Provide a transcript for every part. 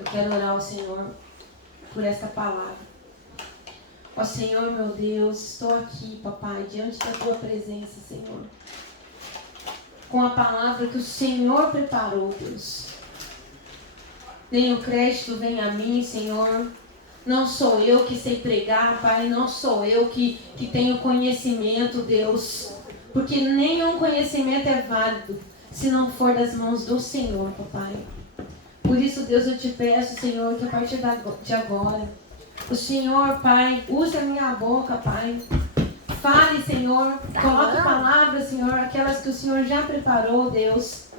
Eu quero orar ao Senhor por esta palavra. Ó Senhor, meu Deus, estou aqui, papai, diante da tua presença, Senhor, com a palavra que o Senhor preparou, Deus. Nem o crédito vem a mim, Senhor. Não sou eu que sei pregar, Pai. Não sou eu que tenho conhecimento, Deus. Porque nenhum conhecimento é válido se não for das mãos do Senhor, papai. Por isso, Deus, eu te peço, Senhor, que a partir de agora, o Senhor, Pai, use a minha boca, Pai. Fale, Senhor. Coloque palavras, Senhor, aquelas que o Senhor já preparou, Deus.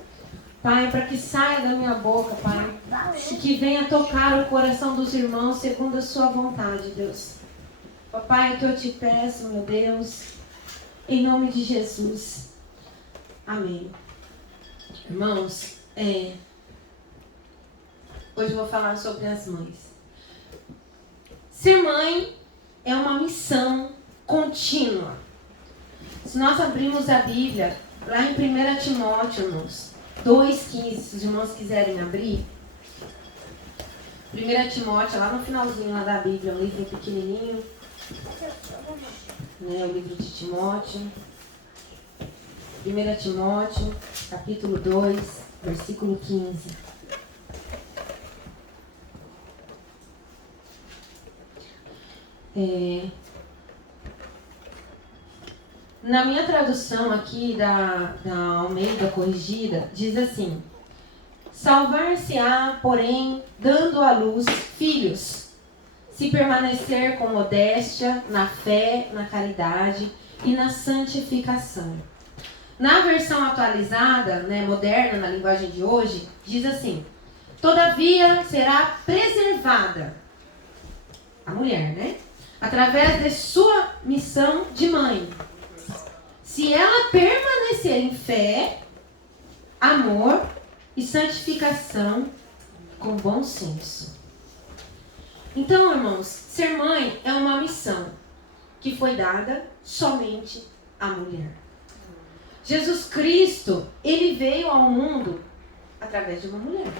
Pai, para que saia da minha boca, Pai, e que venha tocar o coração dos irmãos segundo a sua vontade, Deus. Papai, é que eu te peço, meu Deus, em nome de Jesus. Amém. Irmãos, hoje eu vou falar sobre as mães. Ser mãe é uma missão contínua. Se nós abrirmos a Bíblia, lá em 1 Timóteo, irmãos, 2,15, se os irmãos quiserem abrir. 1 Timóteo, lá no finalzinho lá da Bíblia, um livro pequenininho. Né, o livro de Timóteo. 1 Timóteo, capítulo 2, versículo 15. Na minha tradução aqui da Almeida Corrigida, diz assim: salvar-se-á, porém, dando à luz filhos, se permanecer com modéstia, na fé, na caridade e na santificação. Na versão atualizada, né, moderna, na linguagem de hoje, diz assim: todavia será preservada a mulher, né, através de sua missão de mãe, se ela permanecer em fé, amor e santificação com bom senso. Então, irmãos, ser mãe é uma missão que foi dada somente à mulher. Jesus Cristo, ele veio ao mundo através de uma mulher.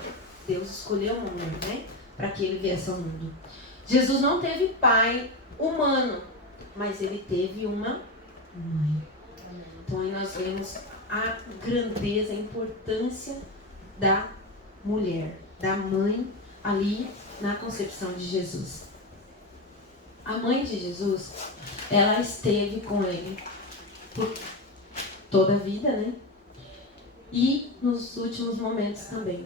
Deus escolheu uma mulher, né, para que ele viesse ao mundo. Jesus não teve pai humano, mas ele teve uma mãe. Então aí nós vemos a grandeza, a importância da mulher, da mãe ali na concepção de Jesus. A mãe de Jesus, ela esteve com ele por toda a vida, né? E nos últimos momentos também.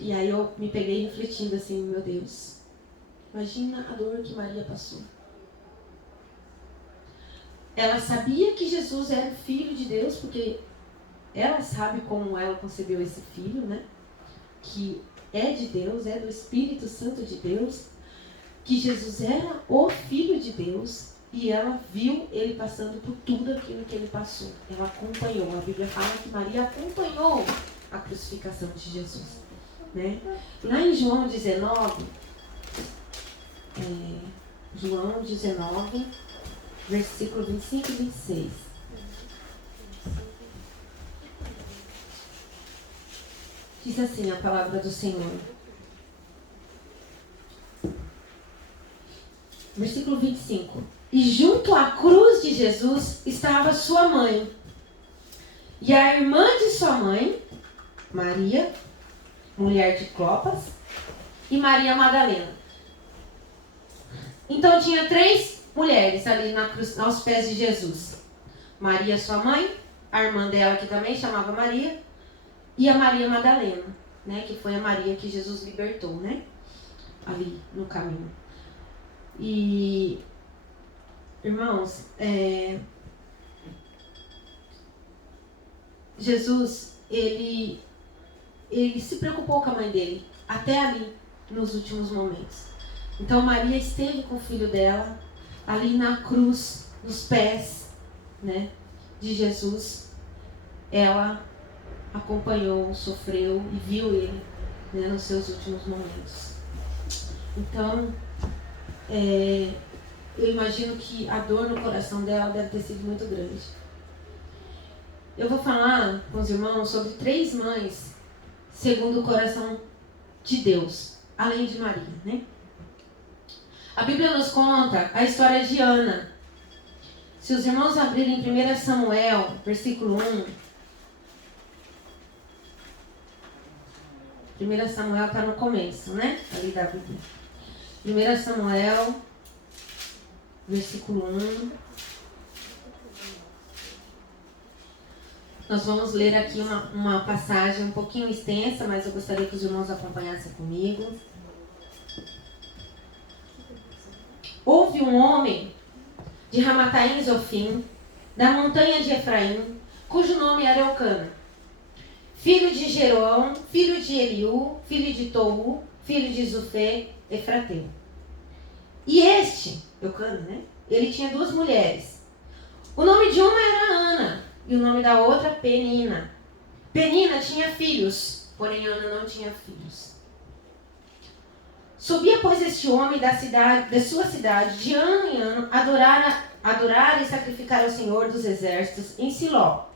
E aí eu me peguei refletindo assim, meu Deus, imagina a dor que Maria passou. Ela sabia que Jesus era o Filho de Deus, porque ela sabe como ela concebeu esse Filho, né? Que é de Deus, é do Espírito Santo de Deus, que Jesus era o Filho de Deus, e ela viu ele passando por tudo aquilo que ele passou. Ela acompanhou. A Bíblia fala que Maria acompanhou a crucificação de Jesus, né? Lá em João 19, versículo 25 e 26. Diz assim a palavra do Senhor. Versículo 25. E junto à cruz de Jesus estava sua mãe. E a irmã de sua mãe, Maria, mulher de Clopas, e Maria Madalena. Então tinha 3 mulheres ali na cruz, aos pés de Jesus. Maria, sua mãe, a irmã dela, que também chamava Maria, e a Maria Madalena, né, que foi a Maria que Jesus libertou, né, ali no caminho. E, irmãos, Jesus, ele se preocupou com a mãe dele, até ali, nos últimos momentos. Então Maria esteve com o filho dela, ali na cruz, nos pés, né, de Jesus. Ela acompanhou, sofreu e viu ele, né, nos seus últimos momentos. Então, eu imagino que a dor no coração dela deve ter sido muito grande. Eu vou falar com os irmãos sobre 3 mães segundo o coração de Deus, além de Maria, né? A Bíblia nos conta a história de Ana. Se os irmãos abrirem 1 Samuel, versículo 1. 1 Samuel está no começo, né? Ali da Bíblia. 1 Samuel, versículo 1. Nós vamos ler aqui uma passagem um pouquinho extensa, mas eu gostaria que os irmãos acompanhassem comigo. Houve um homem de Ramataim Zofim, da montanha de Efraim, cujo nome era Eucana, filho de Jeroão, filho de Eliú, filho de Tou, filho de Zufé, Efrateu. E este, Eucana, né? Ele tinha 2 mulheres. O nome de uma era Ana, e o nome da outra, Penina. Penina tinha filhos, porém Ana não tinha filhos. Subia, pois, este homem de sua cidade, de ano em ano, adorar e sacrificar ao Senhor dos Exércitos em Siló.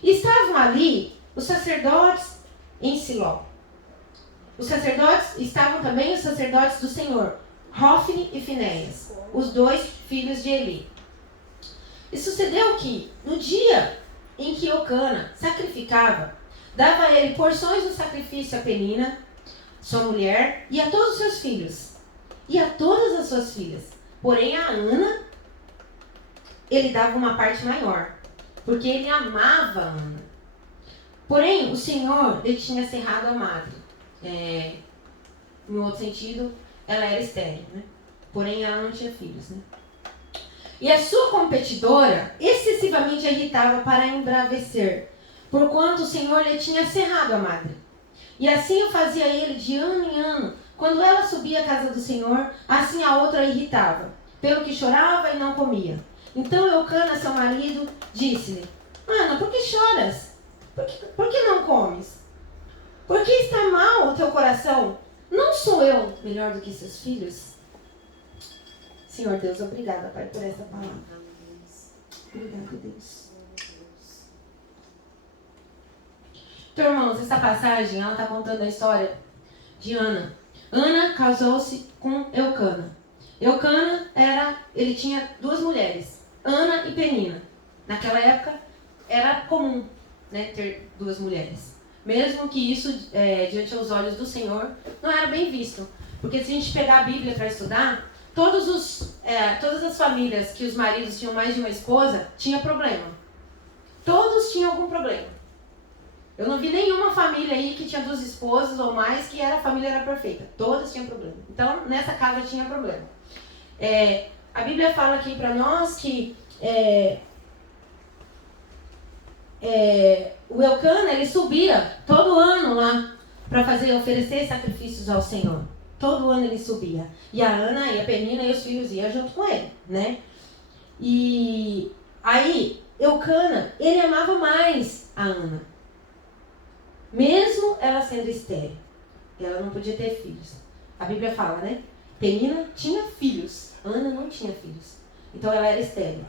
E estavam ali os sacerdotes em Siló. Estavam também os sacerdotes do Senhor, Hofni e Finéias, os 2 filhos de Eli. E sucedeu que, no dia em que Eucana sacrificava, dava a ele porções do sacrifício a Penina, sua mulher, e a todos os seus filhos, e a todas as suas filhas. Porém, a Ana, ele dava uma parte maior, porque ele amava a Ana. Porém, o Senhor lhe tinha cerrado a madre. Em outro sentido, ela era estéril, né? Porém, ela não tinha filhos, né? E a sua competidora excessivamente a irritava para embravecer, porquanto o Senhor lhe tinha cerrado a madre. E assim o fazia ele de ano em ano. Quando ela subia à casa do Senhor, assim a outra a irritava, pelo que chorava e não comia. Então Eucana, seu marido, disse-lhe: Ana, por que choras? Por que não comes? Por que está mal o teu coração? Não sou eu melhor do que seus filhos? Senhor Deus, obrigada, Pai, por essa palavra. Obrigada, Deus. Então, irmãos, essa passagem, ela está contando a história de Ana. Ana casou-se com Eucana. Eucana ele tinha 2 mulheres, Ana e Penina. Naquela época, era comum, né, ter 2 mulheres. Mesmo que isso, diante aos olhos do Senhor, não era bem visto. Porque se a gente pegar a Bíblia para estudar, todas as famílias que os maridos tinham mais de uma esposa, tinha problema. Todos tinham algum problema. Eu não vi nenhuma família aí que tinha 2 esposas ou mais que a família era perfeita. Todas tinham problema. Então, nessa casa tinha problema. A Bíblia fala aqui para nós que o Eucana, ele subia todo ano lá para oferecer sacrifícios ao Senhor. Todo ano ele subia. E a Ana e a Penina e os filhos iam junto com ele, né? E aí, Eucana, ele amava mais a Ana. Mesmo ela sendo estéril. Ela não podia ter filhos. A Bíblia fala, né? Penina tinha filhos. Ana não tinha filhos. Então ela era estéril.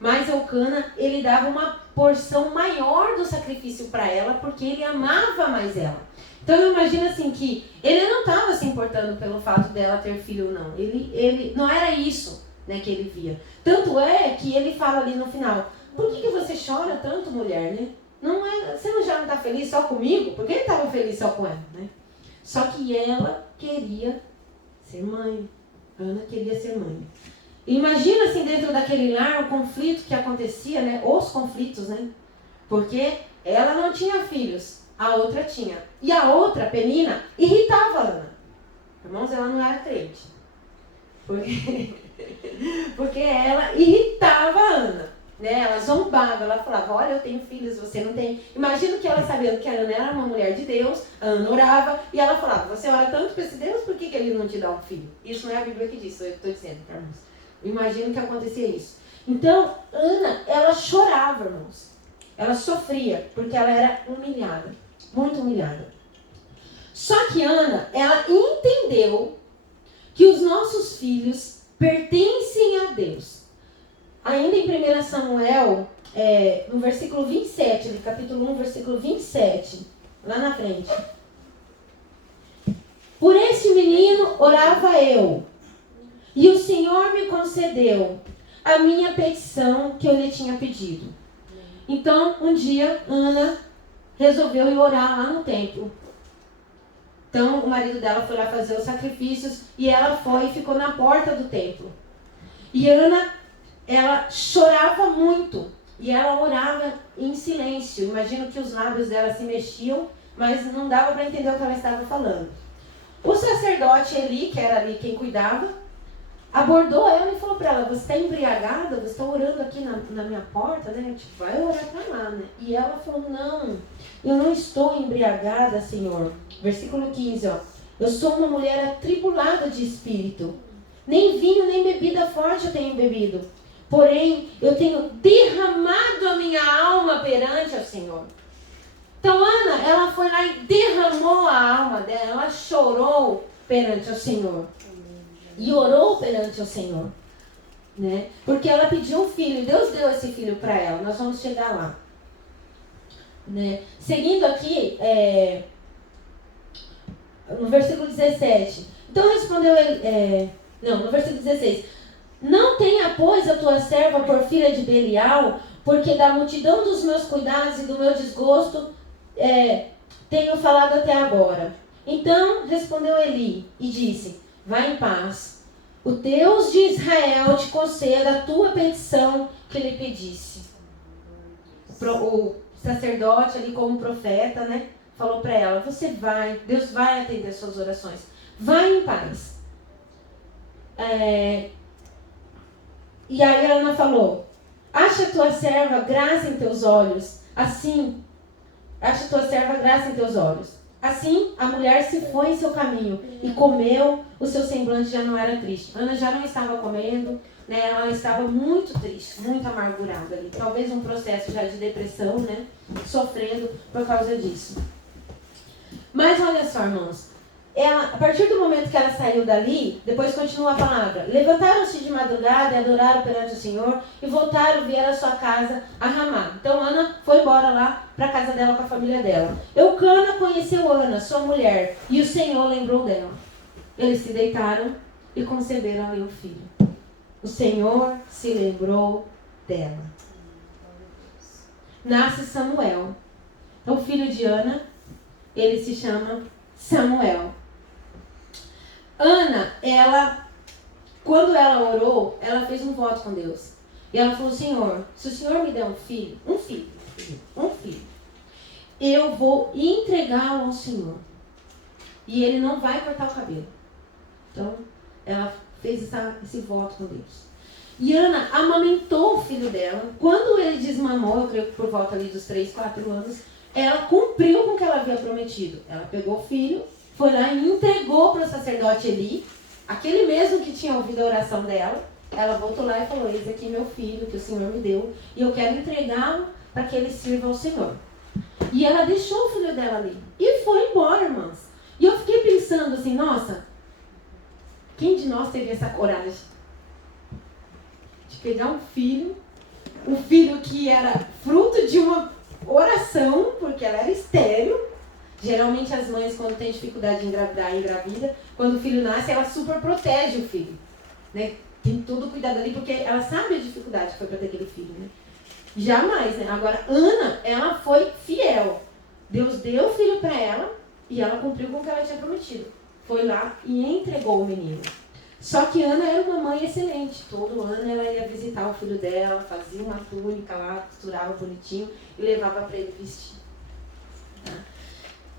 Mas Eucana, ele dava uma porção maior do sacrifício para ela, porque ele amava mais ela. Então eu imagino assim que ele não estava se importando pelo fato dela ter filho ou não. Ele não era isso, né, que ele via. Tanto é que ele fala ali no final: por que você chora tanto, mulher, né? Você já não está feliz só comigo? Porque ele estava feliz só com ela, né? Só que ela queria ser mãe. Ana queria ser mãe. Imagina assim, dentro daquele lar, o conflito que acontecia, né? Os conflitos, né? Porque ela não tinha filhos, a outra tinha. E a outra, Penina, irritava a Ana. Irmãos, ela não era crente. Porque ela irritava a Ana. Né? Ela zombava, ela falava: olha, eu tenho filhos, você não tem. Imagina que ela, sabendo que a Ana era uma mulher de Deus, a Ana orava, e ela falava: você ora tanto para esse Deus, por que ele não te dá um filho? Isso não é a Bíblia que diz, eu estou dizendo, irmãos. Imagino que acontecia isso. Então, Ana, ela chorava, irmãos. Ela sofria, porque ela era humilhada, muito humilhada. Só que Ana, ela entendeu que os nossos filhos pertencem a Deus. Ainda em 1 Samuel, no versículo 27, no capítulo 1, versículo 27, lá na frente. Por este menino orava eu, e o Senhor me concedeu a minha petição que eu lhe tinha pedido. Então, um dia, Ana resolveu ir orar lá no templo. Então, o marido dela foi lá fazer os sacrifícios e ela foi e ficou na porta do templo. E Ana, ela chorava muito e ela orava em silêncio. Imagino que os lábios dela se mexiam, mas não dava para entender o que ela estava falando. O sacerdote Eli, que era ali quem cuidava, abordou ela e falou para ela: você está embriagada? Você está orando aqui na minha porta, né? Tipo, vai orar para lá, né? E ela falou: não, eu não estou embriagada, Senhor. Versículo 15, ó. Eu sou uma mulher atribulada de espírito. Nem vinho, nem bebida forte eu tenho bebido. Porém, eu tenho derramado a minha alma perante ao Senhor. Então, Ana, ela foi lá e derramou a alma dela. Ela chorou perante ao Senhor. E orou perante o Senhor, né? Porque ela pediu um filho, Deus deu esse filho para ela. Nós vamos chegar lá, né? Seguindo aqui, no versículo 17. Então respondeu ele, no versículo 16. Não tenha, pois, a tua serva por filha de Belial, porque da multidão dos meus cuidados e do meu desgosto tenho falado até agora. Então respondeu Eli e disse: vai em paz. O Deus de Israel te conceda a tua petição que lhe pedisse. O sacerdote ali como profeta, né, falou para ela: você vai, Deus vai atender as suas orações. Vai em paz. E aí a Ana falou: acha tua serva graça em teus olhos. Acha tua serva graça em teus olhos. Assim, a mulher se foi em seu caminho e comeu, o seu semblante já não era triste. Ana já não estava comendo, né? Ela estava muito triste, muito amargurada ali. Talvez um processo já de depressão, né? Sofrendo por causa disso. Mas olha só, irmãos. A partir do momento que ela saiu dali, depois continua a palavra: levantaram-se de madrugada e adoraram perante o Senhor e voltaram, vieram à sua casa a Ramá. Então Ana foi embora lá para a casa dela com a família dela. Eucana conheceu Ana, sua mulher, e o Senhor lembrou dela. Eles se deitaram e conceberam ali um filho. O Senhor se lembrou dela. Nasce Samuel. Então o filho de Ana, ele se chama Samuel. Ana, quando ela orou, ela fez um voto com Deus. E ela falou: Senhor, se o Senhor me der um filho, eu vou entregá-lo ao Senhor. E ele não vai cortar o cabelo. Então, ela fez esse voto com Deus. E Ana amamentou o filho dela. Quando ele desmamou, eu creio que por volta ali dos 3, 4 anos, ela cumpriu com o que ela havia prometido. Ela pegou o filho, foi lá e entregou para o sacerdote Eli, aquele mesmo que tinha ouvido a oração dela. Ela voltou lá e falou: eis aqui meu filho que o Senhor me deu, e eu quero entregá-lo para que ele sirva ao Senhor. E ela deixou o filho dela ali e foi embora, irmãs. E eu fiquei pensando assim: nossa, quem de nós teve essa coragem de pegar um filho que era fruto de uma oração, porque ela era estéril. Geralmente as mães, quando têm dificuldade de engravidar e engravida, quando o filho nasce, ela super protege o filho, né? Tem todo cuidado ali, porque ela sabe a dificuldade que foi para ter aquele filho, né? Jamais, né? Agora, Ana, ela foi fiel. Deus deu o filho para ela e ela cumpriu com o que ela tinha prometido. Foi lá e entregou o menino. Só que Ana era uma mãe excelente. Todo ano ela ia visitar o filho dela, fazia uma túnica lá, costurava bonitinho e levava para ele vestir.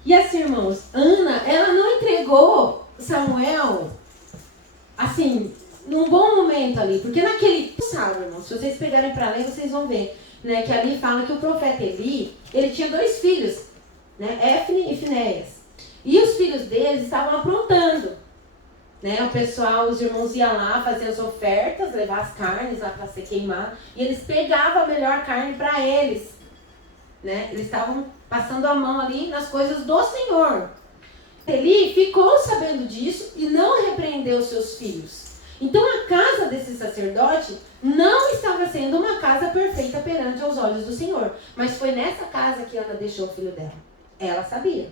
E assim, irmãos, Ana, ela não entregou Samuel, assim, num bom momento ali. Porque naquele sábado, irmãos, se vocês pegarem para ler, vocês vão ver, né, que ali fala que o profeta Eli, ele tinha 2 filhos, né, Éfne e Finéias. E os filhos deles estavam aprontando. Né, o pessoal, os irmãos iam lá fazer as ofertas, levar as carnes lá para se queimar. E eles pegavam a melhor carne para eles. Né? Eles estavam passando a mão ali nas coisas do Senhor. Eli ficou sabendo disso e não repreendeu seus filhos. Então a casa desse sacerdote não estava sendo uma casa perfeita perante aos olhos do Senhor. Mas foi nessa casa que Ana deixou o filho dela. Ela sabia.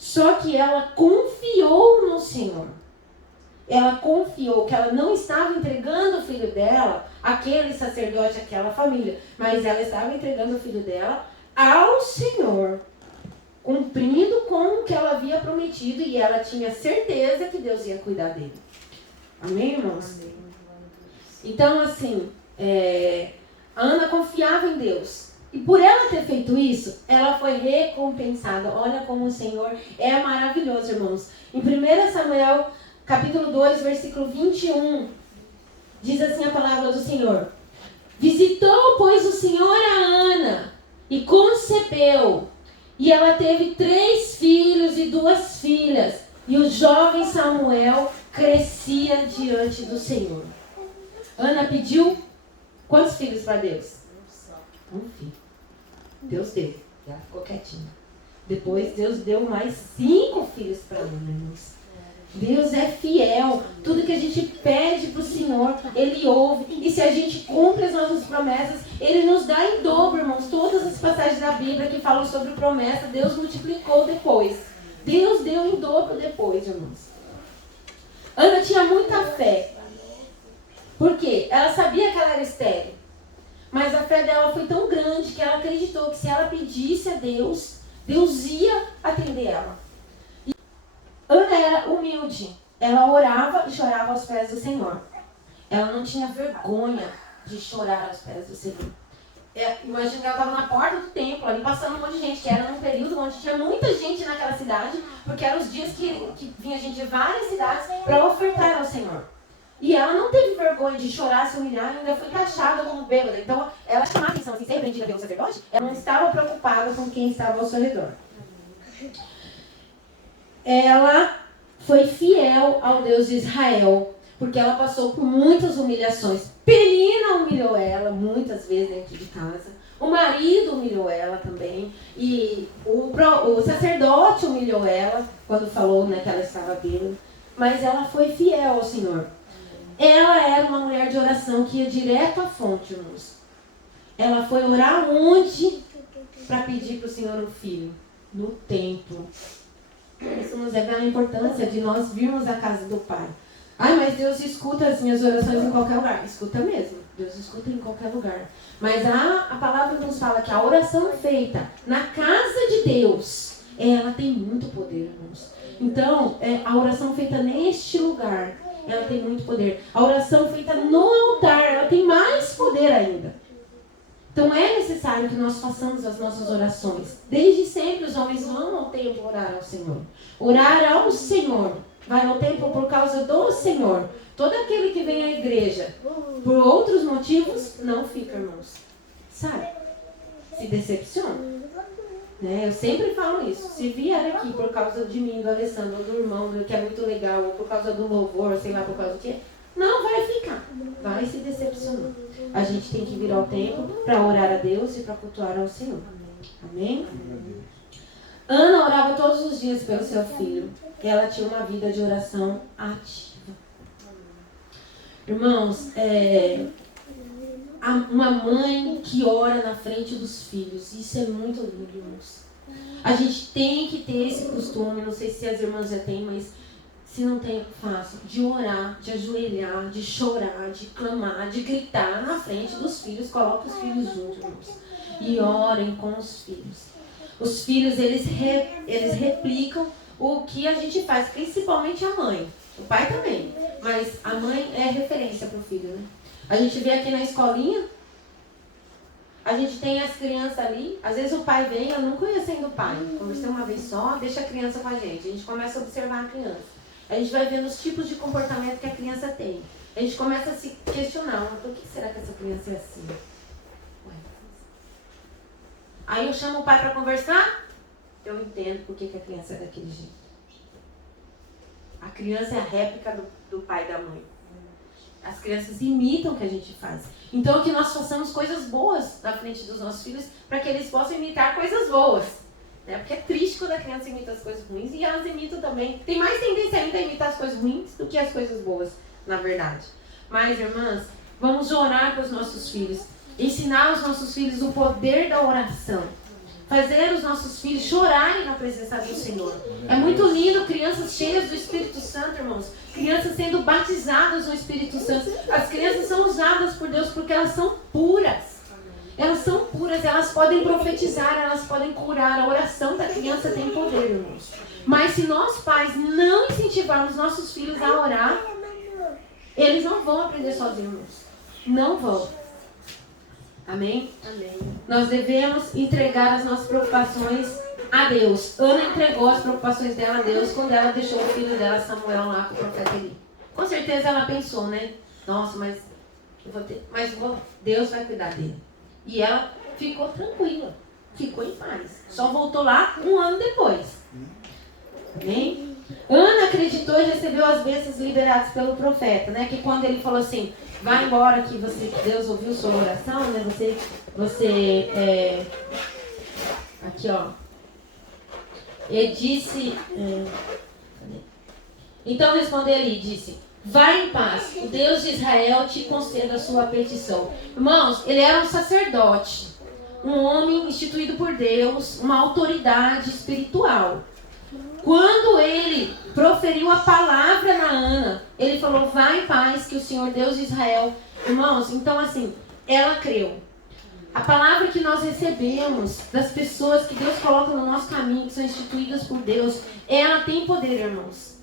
Só que ela confiou no Senhor. Ela confiou que ela não estava entregando o filho dela àquele sacerdote, àquela família, mas ela estava entregando o filho dela ao Senhor, cumprindo com o que ela havia prometido, e ela tinha certeza que Deus ia cuidar dele. Amém, irmãos? Amém. Então, assim, Ana confiava em Deus. E por ela ter feito isso, ela foi recompensada. Olha como o Senhor é maravilhoso, irmãos. Em 1 Samuel, capítulo 2, versículo 21, diz assim a palavra do Senhor. Visitou, pois, o Senhor a Ana e concebeu. E ela teve 3 filhos e 2 filhas. E o jovem Samuel crescia diante do Senhor. Ana pediu quantos filhos para Deus? Um filho. Deus deu. Ela ficou quietinha. Depois Deus deu mais 5 filhos para Ana, irmãos. Deus é fiel. Tudo que a gente pede para o Senhor, Ele ouve. E se a gente cumpre as nossas promessas, Ele nos dá em dobro, irmãos. Todas as passagens da Bíblia que falam sobre promessa, Deus multiplicou depois. Deus deu em dobro depois, irmãos. Ana tinha muita fé. Por quê? Ela sabia que ela era estéril. Mas a fé dela foi tão grande que ela acreditou que se ela pedisse a Deus, Deus ia atender ela. E Ana era humilde. Ela orava e chorava aos pés do Senhor. Ela não tinha vergonha de chorar aos pés do Senhor. Imagina que ela estava na porta do templo, ali passando um monte de gente, que era num período onde tinha muita gente naquela cidade, porque eram os dias que vinha gente de várias cidades para ofertar ao Senhor. E ela não teve vergonha de chorar, se humilhar, ainda foi taxada como bêbada. Então, ela chamava atenção, assim, ser repreendida pelo sacerdote, ela não estava preocupada com quem estava ao seu redor. Ela foi fiel ao Deus de Israel, porque ela passou por muitas humilhações. Penina humilhou ela muitas vezes dentro de casa. O marido humilhou ela também. E o sacerdote humilhou ela quando falou, né, que ela estava bêbada. Mas ela foi fiel ao Senhor. Ela era uma mulher de oração que ia direto à fonte, irmãos. Ela foi orar onde? Para pedir para o Senhor um filho. No templo. Isso nos revela a importância de nós virmos à casa do Pai. Ai, mas Deus escuta as minhas orações em qualquer lugar. Escuta mesmo. Deus escuta em qualquer lugar. Mas a palavra nos fala que a oração feita na casa de Deus, ela tem muito poder, irmãos. Então, a oração feita neste lugar, ela tem muito poder. A oração feita no altar, ela tem mais poder ainda. Então é necessário que nós façamos as nossas orações. Desde sempre os homens vão ao templo orar ao Senhor. Orar ao Senhor. Vai ao templo por causa do Senhor. Todo aquele que vem à igreja por outros motivos, não fica, irmãos. Sabe? Se decepciona. Né? Eu sempre falo isso. Se vier aqui por causa de mim, do Alessandro, do irmão, que é muito legal, ou por causa do louvor, sei lá por causa do quê, não vai ficar. Vai se decepcionar. A gente tem que vir ao templo para orar a Deus e para cultuar ao Senhor. Amém? Ana orava todos os dias pelo seu filho. Ela tinha uma vida de oração ativa. Irmãos, uma mãe que ora na frente dos filhos. Isso é muito lindo, irmãos. A gente tem que ter esse costume, não sei se as irmãs já têm, mas se não tem, façam, de orar, de ajoelhar, de chorar, de clamar, de gritar na frente dos filhos. Coloque os filhos juntos, irmãos. E orem com os filhos. Os filhos, eles replicam o que a gente faz, principalmente a mãe. O pai também, mas a mãe é referência para o filho, né? A gente vê aqui na escolinha, a gente tem as crianças ali, às vezes o pai vem, eu não conhecendo o pai, conversei uma vez só, deixa a criança com a gente começa a observar a criança. A gente vai vendo os tipos de comportamento que a criança tem. A gente começa a se questionar, por que será que essa criança é assim? Ué. Aí eu chamo o pai para conversar, eu entendo por que a criança é daquele jeito. A criança é a réplica do pai e da mãe. As crianças imitam o que a gente faz. Então, que nós façamos coisas boas na frente dos nossos filhos para que eles possam imitar coisas boas. Né? Porque é triste quando a criança imita as coisas ruins e elas imitam também. Tem mais tendência ainda a imitar as coisas ruins do que as coisas boas, na verdade. Mas, irmãs, vamos orar para os nossos filhos. Ensinar os nossos filhos o poder da oração. fazer os nossos filhos chorarem na presença do Senhor. É muito lindo, crianças cheias do Espírito Santo, irmãos. Crianças sendo batizadas no Espírito Santo. As crianças são usadas por Deus porque elas são puras. Elas são puras, elas podem profetizar, elas podem curar. A oração da criança tem poder, irmãos. Mas se nós pais não incentivarmos nossos filhos a orar, eles não vão aprender sozinhos. Não vão. Amém? Amém. Nós devemos entregar as nossas preocupações a Deus. Ana entregou as preocupações dela a Deus quando ela deixou o filho dela, Samuel, lá com o profeta Eli. Com certeza ela pensou, né? Nossa, mas Deus vai cuidar dele. E ela ficou tranquila. Ficou em paz. Só voltou lá 1 ano depois. Amém? Ana acreditou e recebeu as bênçãos liberadas pelo profeta, né? Que quando ele falou assim, vai embora que Deus ouviu sua oração, né? Aqui, ó. Ele disse... Então respondeu ele e disse, vai em paz, o Deus de Israel te conceda a sua petição. Irmãos, ele era um sacerdote, um homem instituído por Deus, uma autoridade espiritual. Quando ele proferiu a palavra na Ana, ele falou, vai em paz, que o Senhor Deus de Israel... Irmãos, então assim, ela creu. A palavra que nós recebemos das pessoas que Deus coloca no nosso caminho, que são instituídas por Deus, ela tem poder, irmãos.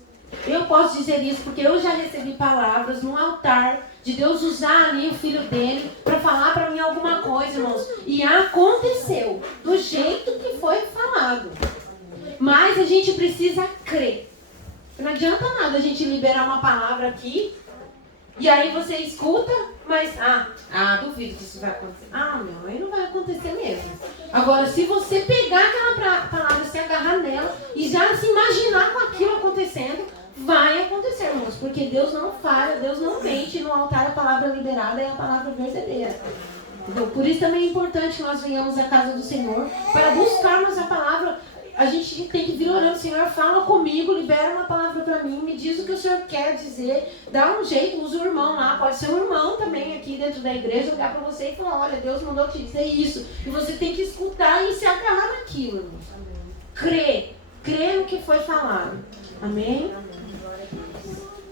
Eu posso dizer isso porque eu já recebi palavras no altar de Deus usar ali o filho dele para falar para mim alguma coisa, irmãos. E aconteceu do jeito que foi falado. Mas a gente precisa crer. Não adianta nada a gente liberar uma palavra aqui e aí você escuta, mas duvido que isso vai acontecer. Aí não vai acontecer mesmo. Agora, se você pegar aquela palavra, se agarrar nela e já se imaginar com aquilo acontecendo, vai acontecer, irmãos. Porque Deus não falha, Deus não mente. No altar a palavra liberada é a palavra verdadeira. Então, por isso também é importante que nós venhamos à casa do Senhor para buscarmos a palavra. A gente tem que vir orando, Senhor, fala comigo, libera uma palavra para mim, me diz o que o Senhor quer dizer, dá um jeito, usa o irmão lá, pode ser um irmão também aqui dentro da igreja, olhar para você e falar, olha, Deus mandou te dizer isso. E você tem que escutar e se agarrar naquilo, irmão. Crê no que foi falado. Amém?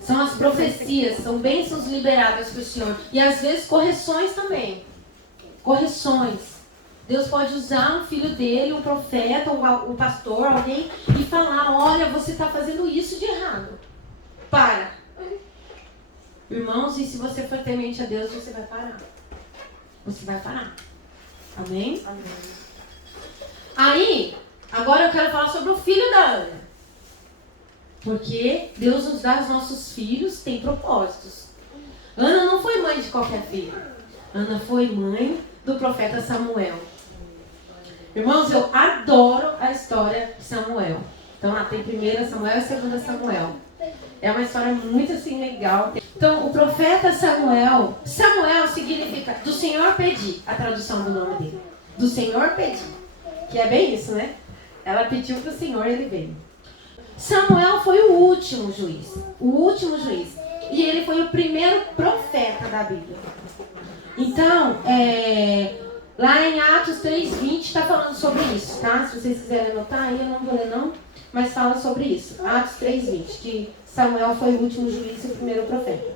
São as profecias, são bênçãos liberadas para o Senhor. E às vezes correções também. Correções. Deus pode usar um filho dele, um profeta, um pastor, alguém, e falar, olha, você está fazendo isso de errado. Para. Irmãos, e se você for temente a Deus, você vai parar. Você vai parar. Amém? Amém. Aí, agora eu quero falar sobre o filho da Ana. Porque Deus nos dá os nossos filhos, tem propósitos. Ana não foi mãe de qualquer filho. Ana foi mãe do profeta Samuel. Irmãos, eu adoro a história de Samuel. Então lá tem 1 Samuel e 2 Samuel. É uma história muito assim legal. Então o profeta Samuel significa do Senhor pedir, a tradução do nome dele. Do Senhor pedir. Que é bem isso, né? Ela pediu para o Senhor e ele veio. Samuel foi o último juiz. O último juiz. E ele foi o primeiro profeta da Bíblia. Então, lá em Atos 3:20 está falando sobre isso, tá? Se vocês quiserem anotar aí, eu não vou ler não, mas fala sobre isso. Atos 3:20, que Samuel foi o último juiz e o primeiro profeta.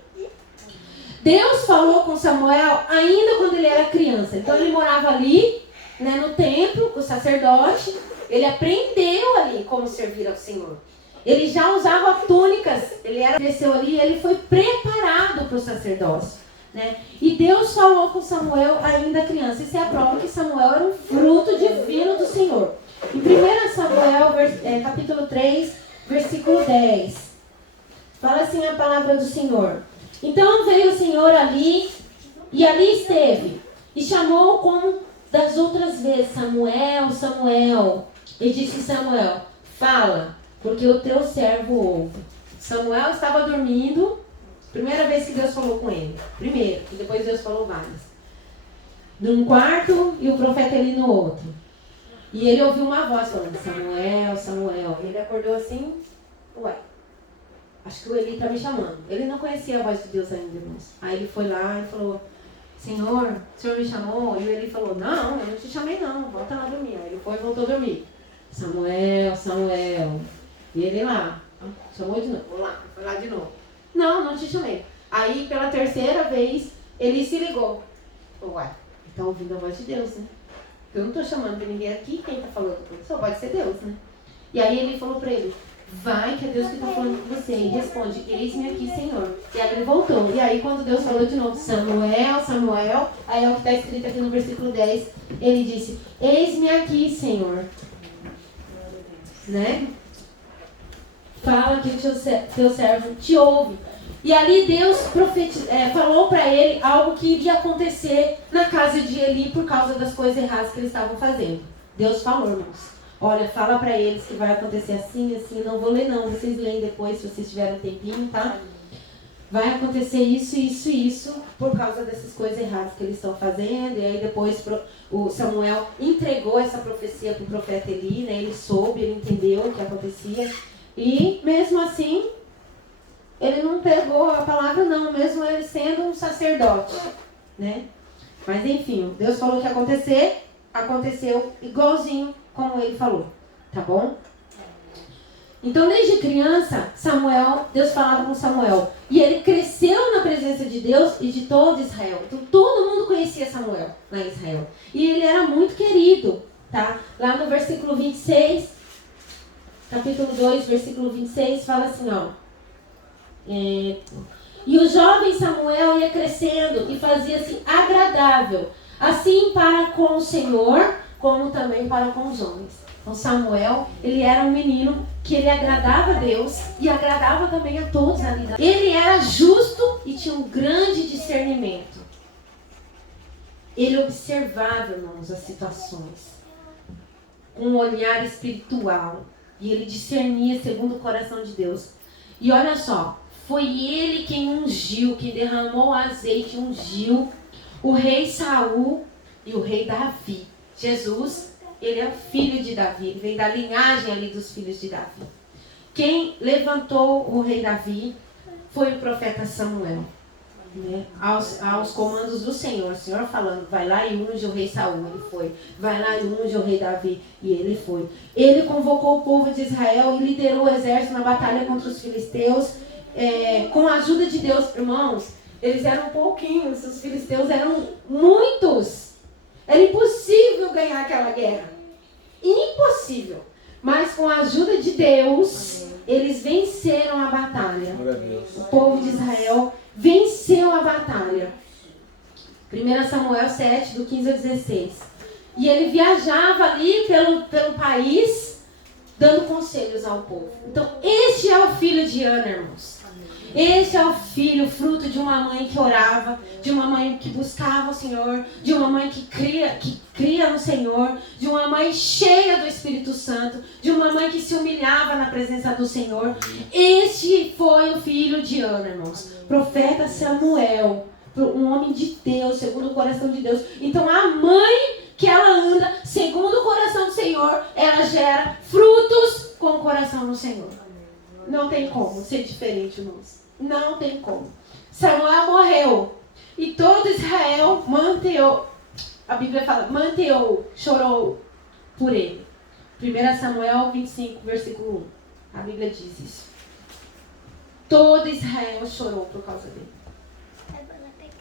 Deus falou com Samuel ainda quando ele era criança. Então ele morava ali, né, no templo, o sacerdote. Ele aprendeu ali como servir ao Senhor. Ele já usava túnicas. Ele cresceu ali e ele foi preparado para o sacerdócio. Né? E Deus falou com Samuel ainda criança. Isso é a prova que Samuel era um fruto divino do Senhor. Em 1 Samuel, capítulo 3, versículo 10. Fala assim a palavra do Senhor. Então veio o Senhor ali, e ali esteve, e chamou como das outras vezes, Samuel, Samuel. E disse Samuel, fala, porque o teu servo ouve. Samuel estava dormindo. Primeira vez que Deus falou com ele. Primeiro, e depois Deus falou várias. Num quarto e o profeta ali no outro. E ele ouviu uma voz falando, Samuel, Samuel. E ele acordou assim, ué, acho que o Eli está me chamando. Ele não conhecia a voz de Deus ainda, irmãos. Aí ele foi lá e falou, Senhor, o Senhor me chamou? E ele falou, não, eu não te chamei não, volta lá dormir. Aí ele foi e voltou a dormir. Samuel, Samuel. E ele lá, chamou de novo, vou lá, foi lá de novo. Não, não te chamei. Aí pela terceira vez, ele se ligou. Uai, tá ouvindo a voz de Deus, né? Eu não tô chamando de ninguém aqui, quem tá falando? Só pode ser Deus, né? E aí ele falou pra ele, vai que é Deus que está falando com você. E responde, eis-me aqui, Senhor. E aí ele voltou. E aí quando Deus falou de novo, Samuel, Samuel, aí é o que está escrito aqui no versículo 10, ele disse, eis-me aqui, Senhor. Né? Fala que o teu servo te ouve. E ali Deus falou para ele algo que iria acontecer na casa de Eli por causa das coisas erradas que eles estavam fazendo. Deus falou, irmãos. Olha, fala para eles que vai acontecer assim, assim. Não vou ler não, vocês leem depois se vocês tiverem um tempinho, tá? Vai acontecer isso, isso e isso por causa dessas coisas erradas que eles estão fazendo. E aí depois o Samuel entregou essa profecia para o profeta Eli, né? Ele soube, ele entendeu o que acontecia. E mesmo assim, ele não pegou a palavra não, mesmo ele sendo um sacerdote, né? Mas enfim, Deus falou que ia acontecer, aconteceu igualzinho como ele falou, tá bom? Então desde criança, Deus falava com Samuel, e ele cresceu na presença de Deus e de todo Israel. Então todo mundo conhecia Samuel lá em Israel, e ele era muito querido, tá? Lá no versículo 26, capítulo 2, versículo 26, fala assim, ó. E o jovem Samuel ia crescendo e fazia-se agradável, assim para com o Senhor, como também para com os homens. Então Samuel, ele era um menino que ele agradava a Deus e agradava também a todos ali. Ele era justo e tinha um grande discernimento. Ele observava, irmãos, as situações com um olhar espiritual e ele discernia segundo o coração de Deus. E olha só, foi ele quem ungiu, quem derramou o azeite, ungiu o rei Saul e o rei Davi. Jesus, ele é o filho de Davi, ele vem da linhagem ali dos filhos de Davi. Quem levantou o rei Davi foi o profeta Samuel, né? Aos comandos do Senhor. O Senhor falando, vai lá e unge o rei Saul, ele foi. Vai lá e unge o rei Davi, e ele foi. Ele convocou o povo de Israel e liderou o exército na batalha contra os filisteus, com a ajuda de Deus. Irmãos, eles eram pouquinhos, os filisteus eram muitos. Era impossível ganhar aquela guerra. Impossível. Mas com a ajuda de Deus, eles venceram a batalha. O povo de Israel venceu a batalha. 1 Samuel 7, do 15 ao 16. E ele viajava ali pelo país, dando conselhos ao povo. Então, este é o filho de Ana, irmãos. Esse é o filho, fruto de uma mãe que orava, de uma mãe que buscava o Senhor, de uma mãe que cria no Senhor, de uma mãe cheia do Espírito Santo, de uma mãe que se humilhava na presença do Senhor. Este foi o filho de Ana, irmãos. Profeta Samuel, um homem de Deus, segundo o coração de Deus. Então a mãe que ela anda, segundo o coração do Senhor, ela gera frutos com o coração do Senhor. Não tem como ser diferente, irmãos. Não tem como. Samuel morreu. E todo Israel a Bíblia fala, chorou por ele. 1 Samuel 25, versículo 1. A Bíblia diz isso. Todo Israel chorou por causa dele.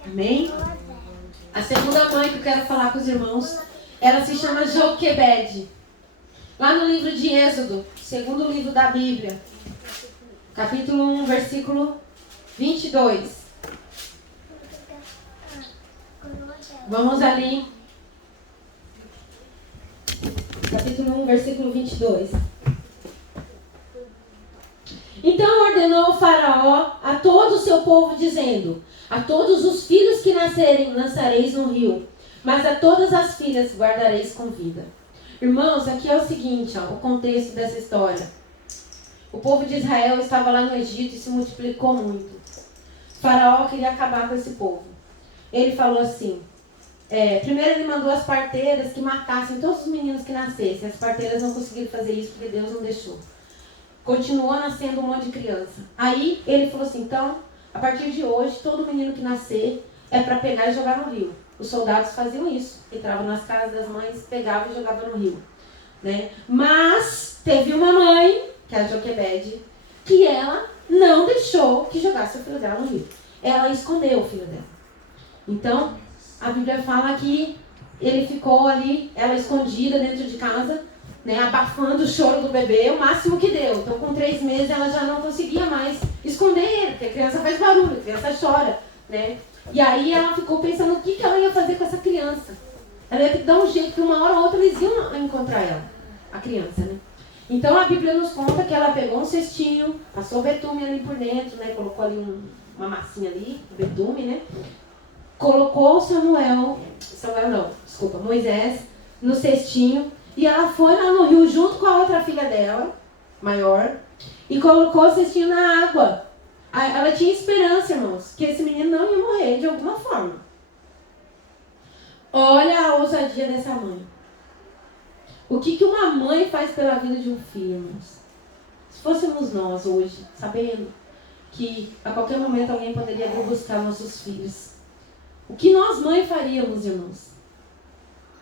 Amém? A segunda mãe que eu quero falar com os irmãos, ela se chama Joquebede. Lá no livro de Êxodo, segundo livro da Bíblia, capítulo 1, versículo 22. Vamos ali. Capítulo 1, versículo 22. Então ordenou o faraó a todo o seu povo, dizendo: a todos os filhos que nascerem lançareis no rio, mas a todas as filhas guardareis com vida. Irmãos, aqui é o seguinte, o contexto dessa história. O povo de Israel estava lá no Egito e se multiplicou muito. O faraó queria acabar com esse povo. Ele falou assim, primeiro ele mandou as parteiras que matassem todos os meninos que nascessem. As parteiras não conseguiram fazer isso porque Deus não deixou. Continuou nascendo um monte de criança. Aí ele falou assim, então, a partir de hoje, todo menino que nascer, é para pegar e jogar no rio. Os soldados faziam isso. Entravam nas casas das mães, pegavam e jogavam no rio. Né? Mas teve uma mãe, que é a Joquebede, que ela não deixou que jogasse o filho dela no rio. Ela escondeu o filho dela. Então, a Bíblia fala que ele ficou ali, ela escondida dentro de casa, né, abafando o choro do bebê, o máximo que deu. Então, com 3 meses, ela já não conseguia mais esconder ele, porque a criança faz barulho, a criança chora, né? E aí ela ficou pensando o que ela ia fazer com essa criança. Ela ia ter que dar um jeito, que uma hora ou outra eles iam encontrar ela, a criança, né? Então, a Bíblia nos conta que ela pegou um cestinho, passou betume ali por dentro, né? Colocou ali uma massinha ali, betume, né? Colocou Moisés no cestinho, e ela foi lá no rio junto com a outra filha dela, maior, e colocou o cestinho na água. Ela tinha esperança, irmãos, que esse menino não ia morrer de alguma forma. Olha a ousadia dessa mãe. O que uma mãe faz pela vida de um filho, irmãos? Se fôssemos nós hoje, sabendo que a qualquer momento alguém poderia vir buscar nossos filhos, o que nós, mãe, faríamos, irmãos?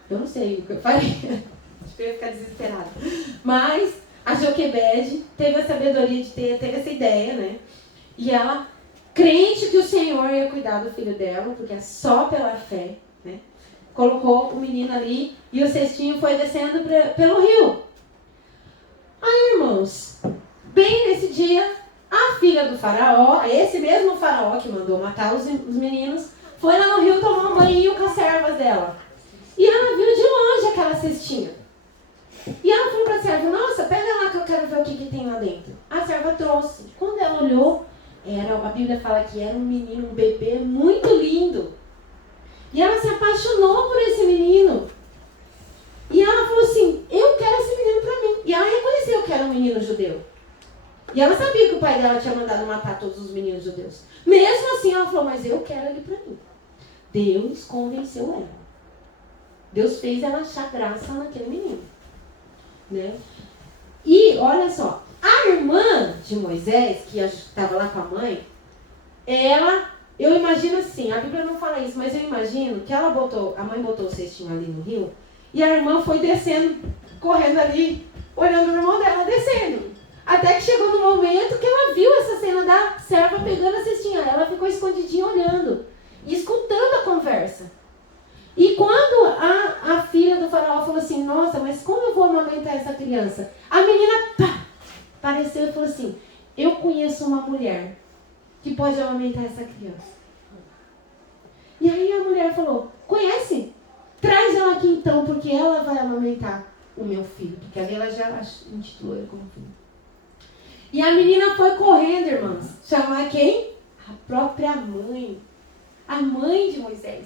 Eu não sei o que eu faria. Acho que eu ia ficar desesperada. Mas a Joquebede teve a sabedoria de teve essa ideia, né? E ela, crente que o Senhor ia cuidar do filho dela, porque é só pela fé, né? Colocou o menino ali e o cestinho foi descendo pelo rio. Aí, irmãos, bem nesse dia, a filha do faraó, esse mesmo faraó que mandou matar os meninos, foi lá no rio tomar um banho com as servas dela. E ela viu de longe aquela cestinha. E ela falou para a serva, nossa, pega lá que eu quero ver o que tem lá dentro. A serva trouxe. Quando ela olhou, a Bíblia fala que era um menino, um bebê muito lindo. E ela se apaixonou por esse menino. E ela falou assim, eu quero esse menino para mim. E ela reconheceu que era um menino judeu. E ela sabia que o pai dela tinha mandado matar todos os meninos judeus. Mesmo assim, ela falou, mas eu quero ele para mim. Deus convenceu ela. Deus fez ela achar graça naquele menino. Né? E, olha só, a irmã de Moisés, que estava lá com a mãe, eu imagino assim, a Bíblia não fala isso, mas eu imagino que a mãe botou o cestinho ali no rio, e a irmã foi descendo, correndo ali, olhando o irmão dela descendo. Até que chegou no momento que ela viu essa cena da serva pegando a cestinha. Ela ficou escondidinha olhando e escutando a conversa. E quando a filha do faraó falou assim, nossa, mas como eu vou amamentar essa criança? A menina apareceu e falou assim, eu conheço uma mulher que pode amamentar essa criança. E aí a mulher falou, conhece? Traz ela aqui então, porque ela vai amamentar o meu filho. Porque ali ela já intitulou ele como filho. E a menina foi correndo, irmãos, chamar quem? A própria mãe. A mãe de Moisés.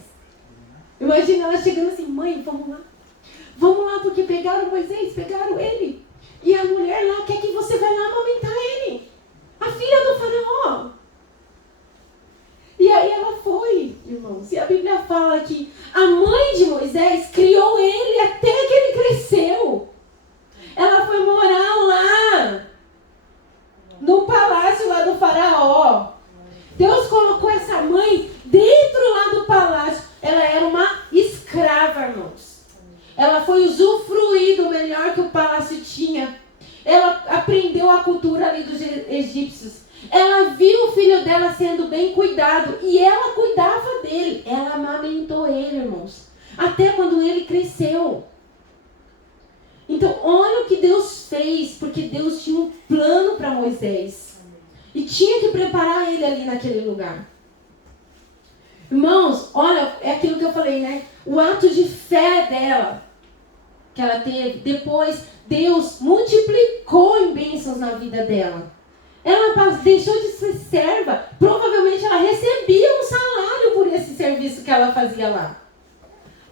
Imagina ela chegando assim, mãe, vamos lá. Vamos lá, porque pegaram Moisés, pegaram ele. E a mulher lá quer que você vá lá amamentar ele. A filha do faraó. E aí ela foi, irmãos. E a Bíblia fala que a mãe de Moisés criou ele até que ele cresceu. Ela foi morar lá, no palácio lá do faraó. Deus colocou essa mãe dentro lá do palácio. Ela era uma escrava, irmãos. Ela foi usufruir do melhor que o palácio tinha. Ela aprendeu a cultura ali dos egípcios. Ela viu o filho dela sendo bem cuidado. E ela cuidava dele. Ela amamentou ele, irmãos. Até quando ele cresceu. Então, olha o que Deus fez. Porque Deus tinha um plano para Moisés. E tinha que preparar ele ali naquele lugar. Irmãos, olha, é aquilo que eu falei, né? O ato de fé dela, que ela teve, depois Deus multiplicou em bênçãos na vida dela. Ela deixou de ser serva, provavelmente ela recebia um salário por esse serviço que ela fazia lá.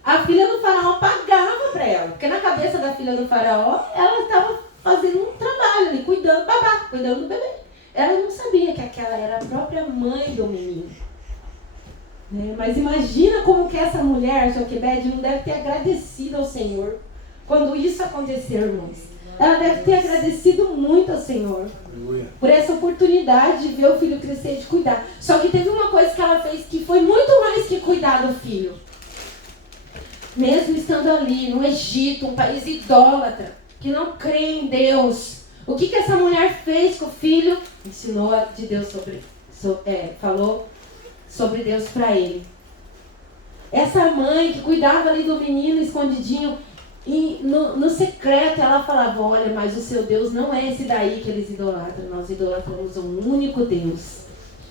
A filha do faraó pagava para ela, porque na cabeça da filha do faraó, ela estava fazendo um trabalho ali, cuidando do bebê. Ela não sabia que aquela era a própria mãe do menino. Mas imagina como que essa mulher, Joquebede, não deve ter agradecido ao Senhor quando isso aconteceu, irmãos. Ela deve ter agradecido muito ao Senhor. Por essa oportunidade de ver o filho crescer e de cuidar. Só que teve uma coisa que ela fez que foi muito mais que cuidar do filho. Mesmo estando ali no Egito, um país idólatra, que não crê em Deus. O que essa mulher fez com o filho? Ensinou de Deus falou sobre Deus para ele. Essa mãe que cuidava ali do menino escondidinho, e no secreto ela falava, olha, mas o seu Deus não é esse daí que eles idolatram. Nós idolatramos um único Deus.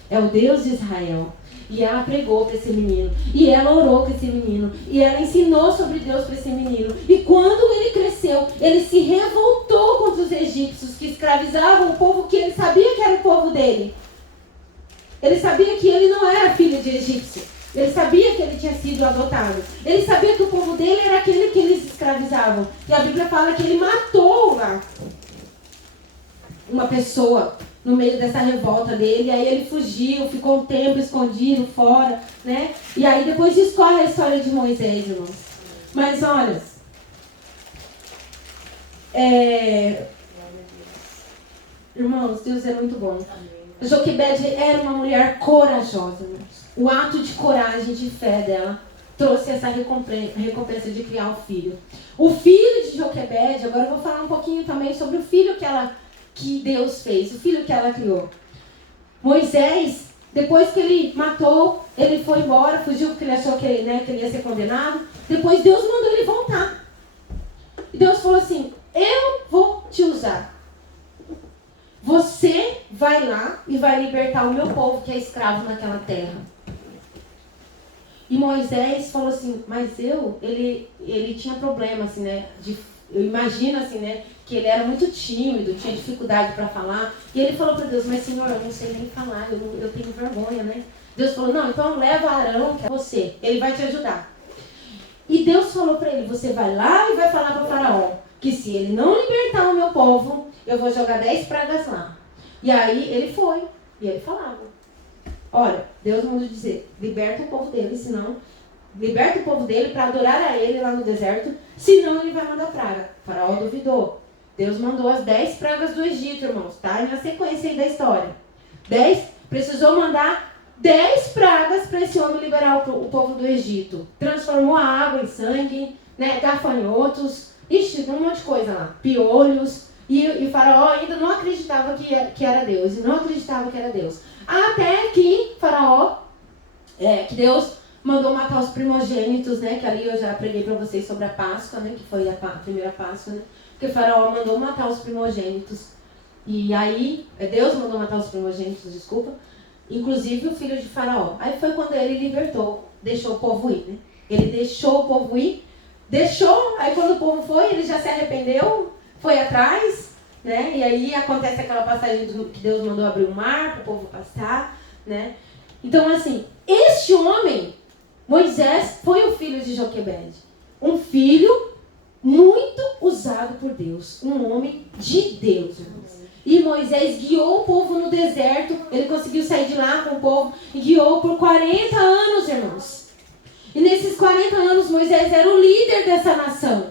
É o Deus de Israel. E ela pregou para esse menino. E ela orou para esse menino. E ela ensinou sobre Deus para esse menino. E quando ele cresceu, ele se revoltou contra os egípcios que escravizavam o povo que ele sabia que era o povo dele. Ele sabia que ele não era filho de egípcio. Ele sabia que ele tinha sido adotado. Ele sabia que o povo dele era aquele que eles escravizavam. E a Bíblia fala que ele matou lá uma pessoa no meio dessa revolta dele. E aí ele fugiu, ficou um tempo escondido fora, né? E aí depois discorre a história de Moisés, irmãos. Mas olha, irmãos, Deus é muito bom. Joquebede era uma mulher corajosa, irmãos. O ato de coragem, de fé dela trouxe essa recompensa de criar o filho. O filho de Joquebede, agora eu vou falar um pouquinho também sobre o filho que Deus fez, o filho que ela criou. Moisés, depois que ele matou, ele foi embora, fugiu porque ele achou que ele ia ser condenado. Depois Deus mandou ele voltar. E Deus falou assim, eu vou te usar. Você vai lá e vai libertar o meu povo que é escravo naquela terra. E Moisés falou assim, mas ele tinha problema, assim, né? Eu imagino, assim, né? Que ele era muito tímido, tinha dificuldade para falar. E ele falou para Deus, mas Senhor, eu não sei nem falar, eu tenho vergonha, né? Deus falou, não, então leva Arão, que é você, ele vai te ajudar. E Deus falou para ele, você vai lá e vai falar para o faraó, que se ele não libertar o meu povo, eu vou jogar 10 pragas lá. E aí ele foi, e ele falava. Olha, Deus mandou dizer, liberta o povo dele, senão... Liberta o povo dele para adorar a ele lá no deserto, senão ele vai mandar praga. O faraó duvidou. Deus mandou as 10 pragas do Egito, irmãos, tá? E na sequência aí da história. 10, precisou mandar 10 pragas para esse homem liberar o povo do Egito. Transformou a água em sangue, né? Gafanhotos, um monte de coisa lá. Piolhos. E o faraó ainda não acreditava que era Deus. E não acreditava que era Deus. Até que que Deus mandou matar os primogênitos, né? Que ali eu já preguei para vocês sobre a Páscoa, né? Que foi a primeira Páscoa, né? Que o faraó mandou matar os primogênitos. E aí, Deus mandou matar os primogênitos, desculpa. Inclusive o filho de faraó. Aí foi quando ele libertou, deixou o povo ir, né? Ele deixou o povo ir. Aí quando o povo foi, ele já se arrependeu, foi atrás, né? E aí acontece aquela passagem que Deus mandou abrir o mar para o povo passar, né? Então, assim, este homem, Moisés, foi o filho de Joquebede. Um filho muito usado por Deus. Um homem de Deus, irmãos. E Moisés guiou o povo no deserto. Ele conseguiu sair de lá com o povo e guiou por 40 anos, irmãos. E nesses 40 anos, Moisés era o líder dessa nação.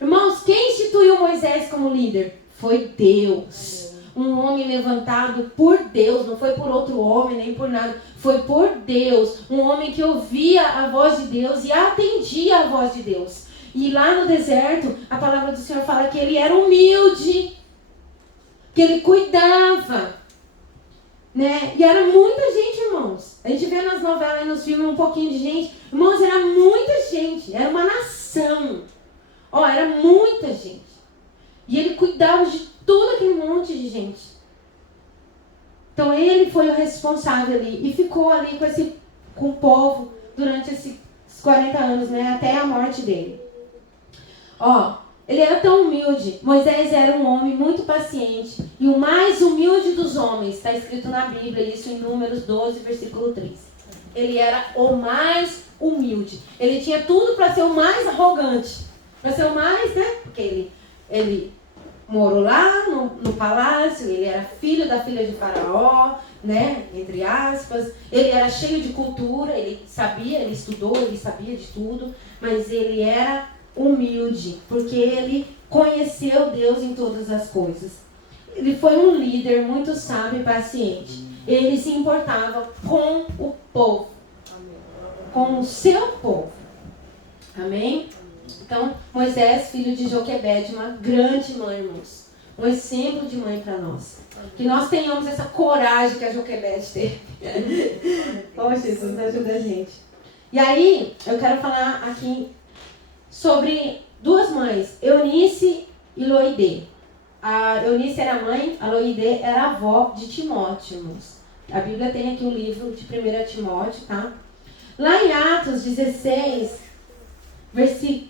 Irmãos, quem instituiu Moisés como líder? Foi Deus. Um homem levantado por Deus, não foi por outro homem, nem por nada. Foi por Deus. Um homem que ouvia a voz de Deus e atendia a voz de Deus. E lá no deserto, a palavra do Senhor fala que ele era humilde, que ele cuidava, né? E era muita gente, irmãos. A gente vê nas novelas e nos filmes um pouquinho de gente. Irmãos, era muita gente. Era uma nação. Era muita gente. E ele cuidava de todo aquele monte de gente. Então ele foi o responsável ali. E ficou ali com o povo durante esses 40 anos, né? Até a morte dele. Ele era tão humilde. Moisés era um homem muito paciente. E o mais humilde dos homens. Está escrito na Bíblia, isso em Números 12, versículo 3. Ele era o mais humilde. Ele tinha tudo para ser o mais arrogante. Para ser o mais, né? Porque ele morou lá no palácio. Ele era filho da filha de Faraó, né? Entre aspas. Ele era cheio de cultura. Ele estudou, ele sabia de tudo. Mas ele era humilde, porque ele conheceu Deus em todas as coisas. ele foi um líder muito sábio e paciente. Ele se importava com o povo, com o seu povo. Amém? Então, Moisés, filho de Joquebede, uma grande mãe, irmãos. Um exemplo de mãe para nós. Que nós tenhamos essa coragem que a Joquebede teve. Oh, Jesus, ajuda a gente. E aí, eu quero falar aqui sobre duas mães, Eunice e Loide. A Eunice era mãe, a Loide era avó de Timóteo, irmãos. A Bíblia tem aqui o livro de 1 Timóteo, tá? Lá em Atos 16,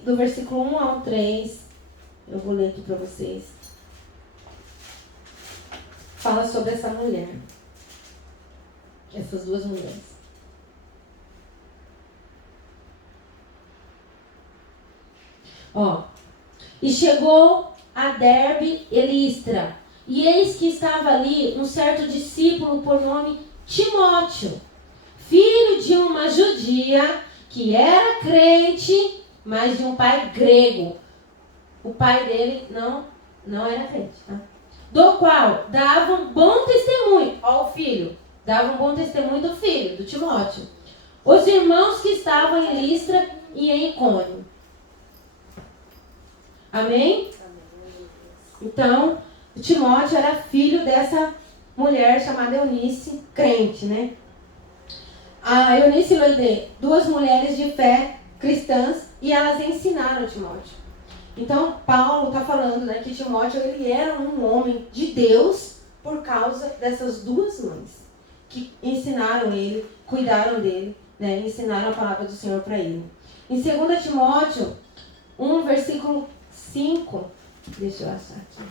do versículo 1 ao 3, eu vou ler aqui para vocês. Fala sobre essa mulher. Essas duas mulheres. Ó. E chegou a Derbe e Listra. E eis que estava ali um certo discípulo por nome Timóteo, filho de uma judia que era crente, mas de um pai grego. O pai dele não era crente, tá? Do qual dava um bom testemunho ao filho. Dava um bom testemunho do filho, do Timóteo. Os irmãos que estavam em Listra e em Icônio. Amém? Então, o Timóteo era filho dessa mulher chamada Eunice, crente, né? A Eunice e Loide, duas mulheres de fé cristãs, e elas ensinaram Timóteo. Então, Paulo está falando, né, que Timóteo ele era um homem de Deus por causa dessas duas mães que ensinaram ele, cuidaram dele, né, ensinaram a palavra do Senhor para ele. Em 2 Timóteo 1, versículo 5, deixa eu achar aqui.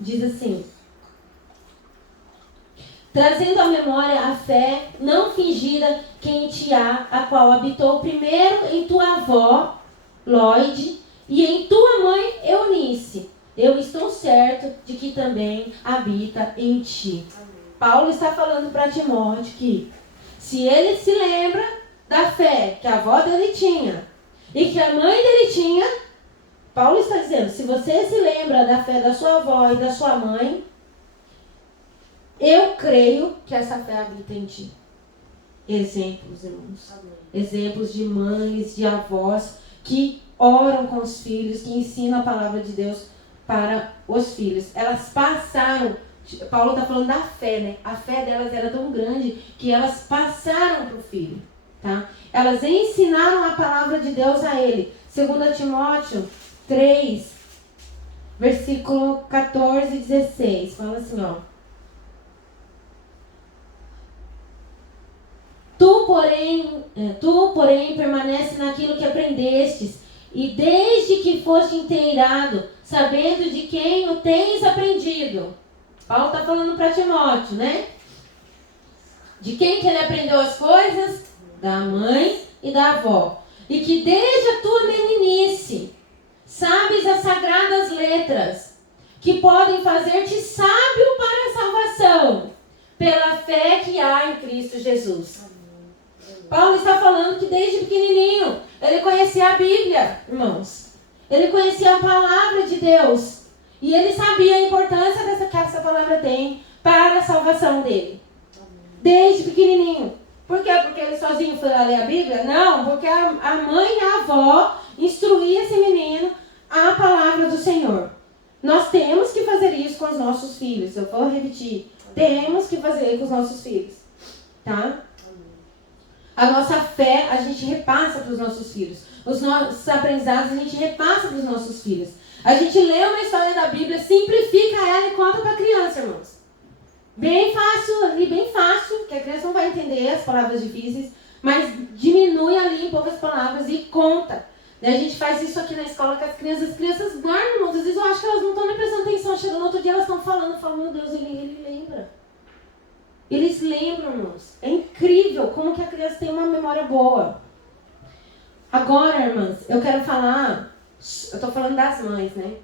Diz assim: trazendo à memória a fé não fingida que em ti há, a qual habitou primeiro em tua avó, Loide, e em tua mãe, Eunice. Eu estou certo de que também habita em ti. Amém. Paulo está falando para Timóteo que se ele se lembra da fé que a avó dele tinha e que a mãe dele tinha, Paulo está dizendo, se você se lembra da fé da sua avó e da sua mãe, eu creio que essa fé habita em ti. Exemplos, irmãos. Amém. Exemplos de mães, de avós que oram com os filhos, que ensinam a palavra de Deus para os filhos. Elas passaram, Paulo está falando da fé, né? A fé delas era tão grande que elas passaram para o filho, tá? Elas ensinaram a palavra de Deus a ele. 2 Timóteo 3, versículo 14 e 16. Fala assim, ó. Tu, porém, permanece naquilo que aprendestes, e desde que foste inteirado, sabendo de quem o tens aprendido. Paulo está falando para Timóteo, né? De quem que ele aprendeu as coisas? Da mãe e da avó. E que desde a tua meninice, sabes as sagradas letras, que podem fazer-te sábio para a salvação, pela fé que há em Cristo Jesus. Paulo está falando que desde pequenininho ele conhecia a Bíblia, irmãos. Ele conhecia a palavra de Deus. E ele sabia a importância que essa palavra tem para a salvação dele. Desde pequenininho. Por quê? Porque ele sozinho foi lá ler a Bíblia? Não, porque a mãe e a avó instruíam esse menino a palavra do Senhor. Nós temos que fazer isso com os nossos filhos. Eu vou repetir. Temos que fazer com os nossos filhos. Tá? A nossa fé, a gente repassa para os nossos filhos. Os nossos aprendizados, a gente repassa para os nossos filhos. A gente lê uma história da Bíblia, simplifica ela e conta para a criança, irmãos. Bem fácil ali, bem fácil, que a criança não vai entender as palavras difíceis, mas diminui ali em poucas palavras e conta. A gente faz isso aqui na escola com as crianças guardam, irmãos. Às vezes eu acho que elas não estão nem prestando atenção. Chegando no outro dia, elas estão falando, meu Deus, ele lembra. Eles lembram, irmãos. É incrível como que a criança tem uma memória boa. Agora, irmãs, eu quero falar... Eu estou falando das mães, né?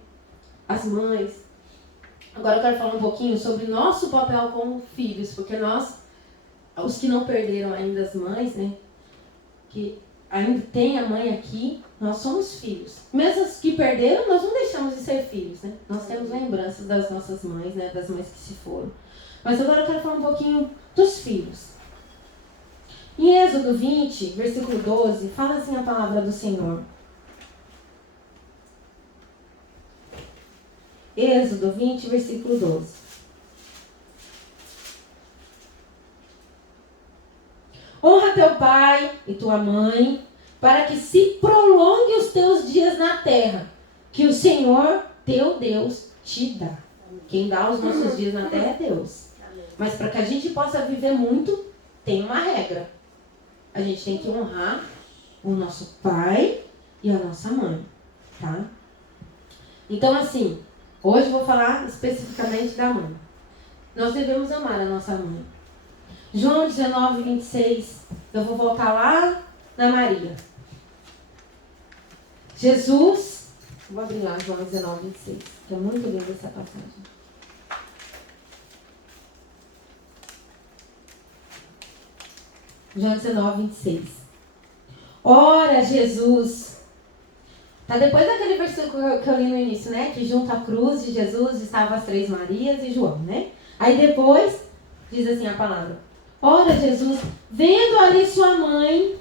As mães. Agora eu quero falar um pouquinho sobre nosso papel como filhos. Porque nós, os que não perderam ainda as mães, né? Que ainda tem a mãe aqui. Nós somos filhos. Mesmo os que perderam, nós não deixamos de ser filhos, né? Nós temos lembranças das nossas mães, né? Das mães que se foram. Mas agora eu quero falar um pouquinho dos filhos. Em Êxodo 20, versículo 12, fala assim a palavra do Senhor. Êxodo 20, versículo 12. Honra teu pai e tua mãe, para que se prolongue os teus dias na terra, que o Senhor, teu Deus, te dá. Quem dá os nossos dias na terra é Deus. Mas para que a gente possa viver muito, tem uma regra. A gente tem que honrar o nosso pai e a nossa mãe, tá? Então, assim, hoje eu vou falar especificamente da mãe. Nós devemos amar a nossa mãe. João 19, 26. Eu vou voltar lá na Maria. Jesus, vou abrir lá João 19, 26, que é muito linda essa passagem. João 19, 26. Ora, Jesus. Tá depois daquele versículo que eu li no início, né? Que junto à cruz de Jesus estavam as 3 Marias e João, né? Aí depois, diz assim a palavra. Ora, Jesus, vendo ali sua mãe,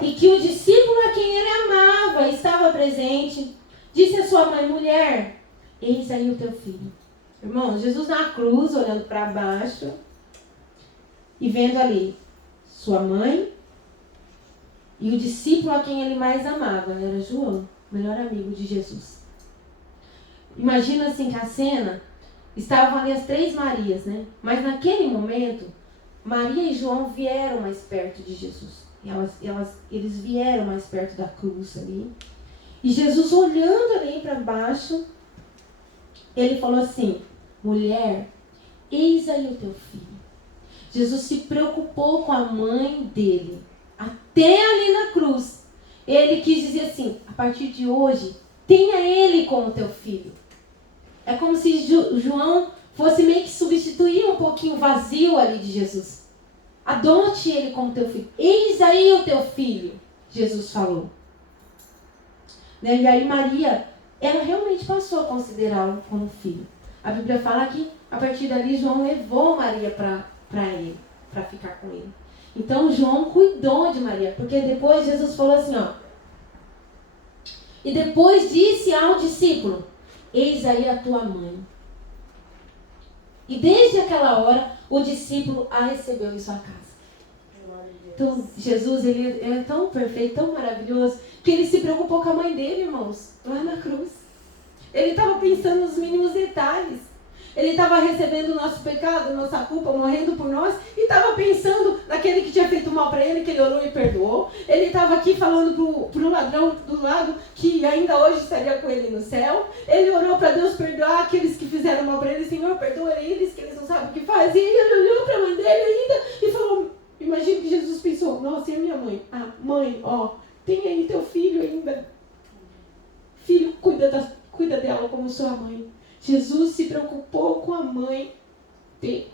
e que o discípulo a quem ele amava estava presente, disse a sua mãe, mulher, eis aí o teu filho. Irmão, Jesus na cruz, olhando para baixo, e vendo ali sua mãe, e o discípulo a quem ele mais amava, era João, melhor amigo de Jesus. Imagina assim que a cena, estavam ali as 3 Marias, né? Mas naquele momento, Maria e João vieram mais perto de Jesus. Eles vieram mais perto da cruz ali. E Jesus olhando ali para baixo, ele falou assim, mulher, eis aí o teu filho. Jesus se preocupou com a mãe dele. Até ali na cruz. Ele quis dizer assim, a partir de hoje, tenha ele como teu filho. É como se João fosse meio que substituir um pouquinho o vazio ali de Jesus. Adote ele como teu filho. Eis aí o teu filho, Jesus falou. Né? E aí Maria, ela realmente passou a considerá-lo como filho. A Bíblia fala que a partir dali João levou Maria para ele, para ficar com ele. Então João cuidou de Maria, porque depois Jesus falou assim, ó. E depois disse ao discípulo, eis aí a tua mãe. E desde aquela hora, o discípulo a recebeu em sua casa. Então, Jesus, ele é tão perfeito, tão maravilhoso, que ele se preocupou com a mãe dele, irmãos, lá na cruz. Ele estava pensando nos mínimos detalhes. Ele estava recebendo o nosso pecado, nossa culpa, morrendo por nós, e estava pensando naquele que tinha feito mal para ele, que ele orou e perdoou. Ele estava aqui falando pro ladrão do lado que ainda hoje estaria com ele no céu. Ele orou para Deus perdoar aqueles que fizeram mal para ele. Senhor, perdoa eles, que eles não sabem o que fazem. E ele olhou para a mãe dele ainda e falou, imagina que Jesus pensou, nossa, e a minha mãe? Ah, mãe, ó, tem aí teu filho ainda. Filho, cuida dela como sua mãe. Jesus se preocupou com a mãe dele.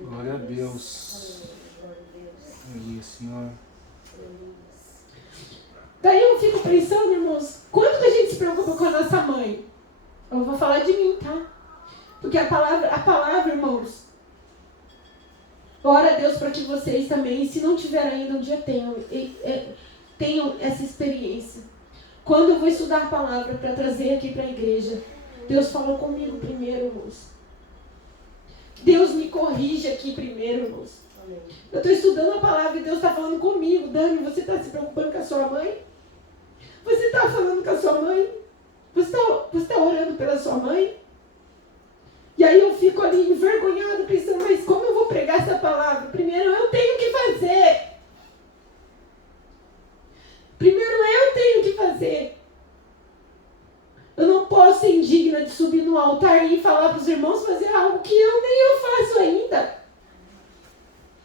Glória a Deus. Aleluia, Senhor. Daí eu fico pensando, irmãos, quanto que a gente se preocupa com a nossa mãe? Eu vou falar de mim, tá? Porque a palavra, irmãos, ora a Deus para que vocês também, se não tiver ainda um dia, tenham essa experiência. Quando eu vou estudar a palavra para trazer aqui para a igreja, Deus falou comigo primeiro, irmãos. Deus me corrige aqui primeiro, irmãos. Amém. Eu estou estudando a palavra e Deus está falando comigo. Dani, você está se preocupando com a sua mãe? Você está falando com a sua mãe? Você está orando pela sua mãe? E aí eu fico ali envergonhado, pensando, mas como eu vou pregar essa palavra? Primeiro eu tenho que fazer. Primeiro eu tenho que fazer. Eu não posso ser indigna de subir no altar e falar para os irmãos fazer algo que eu faço ainda.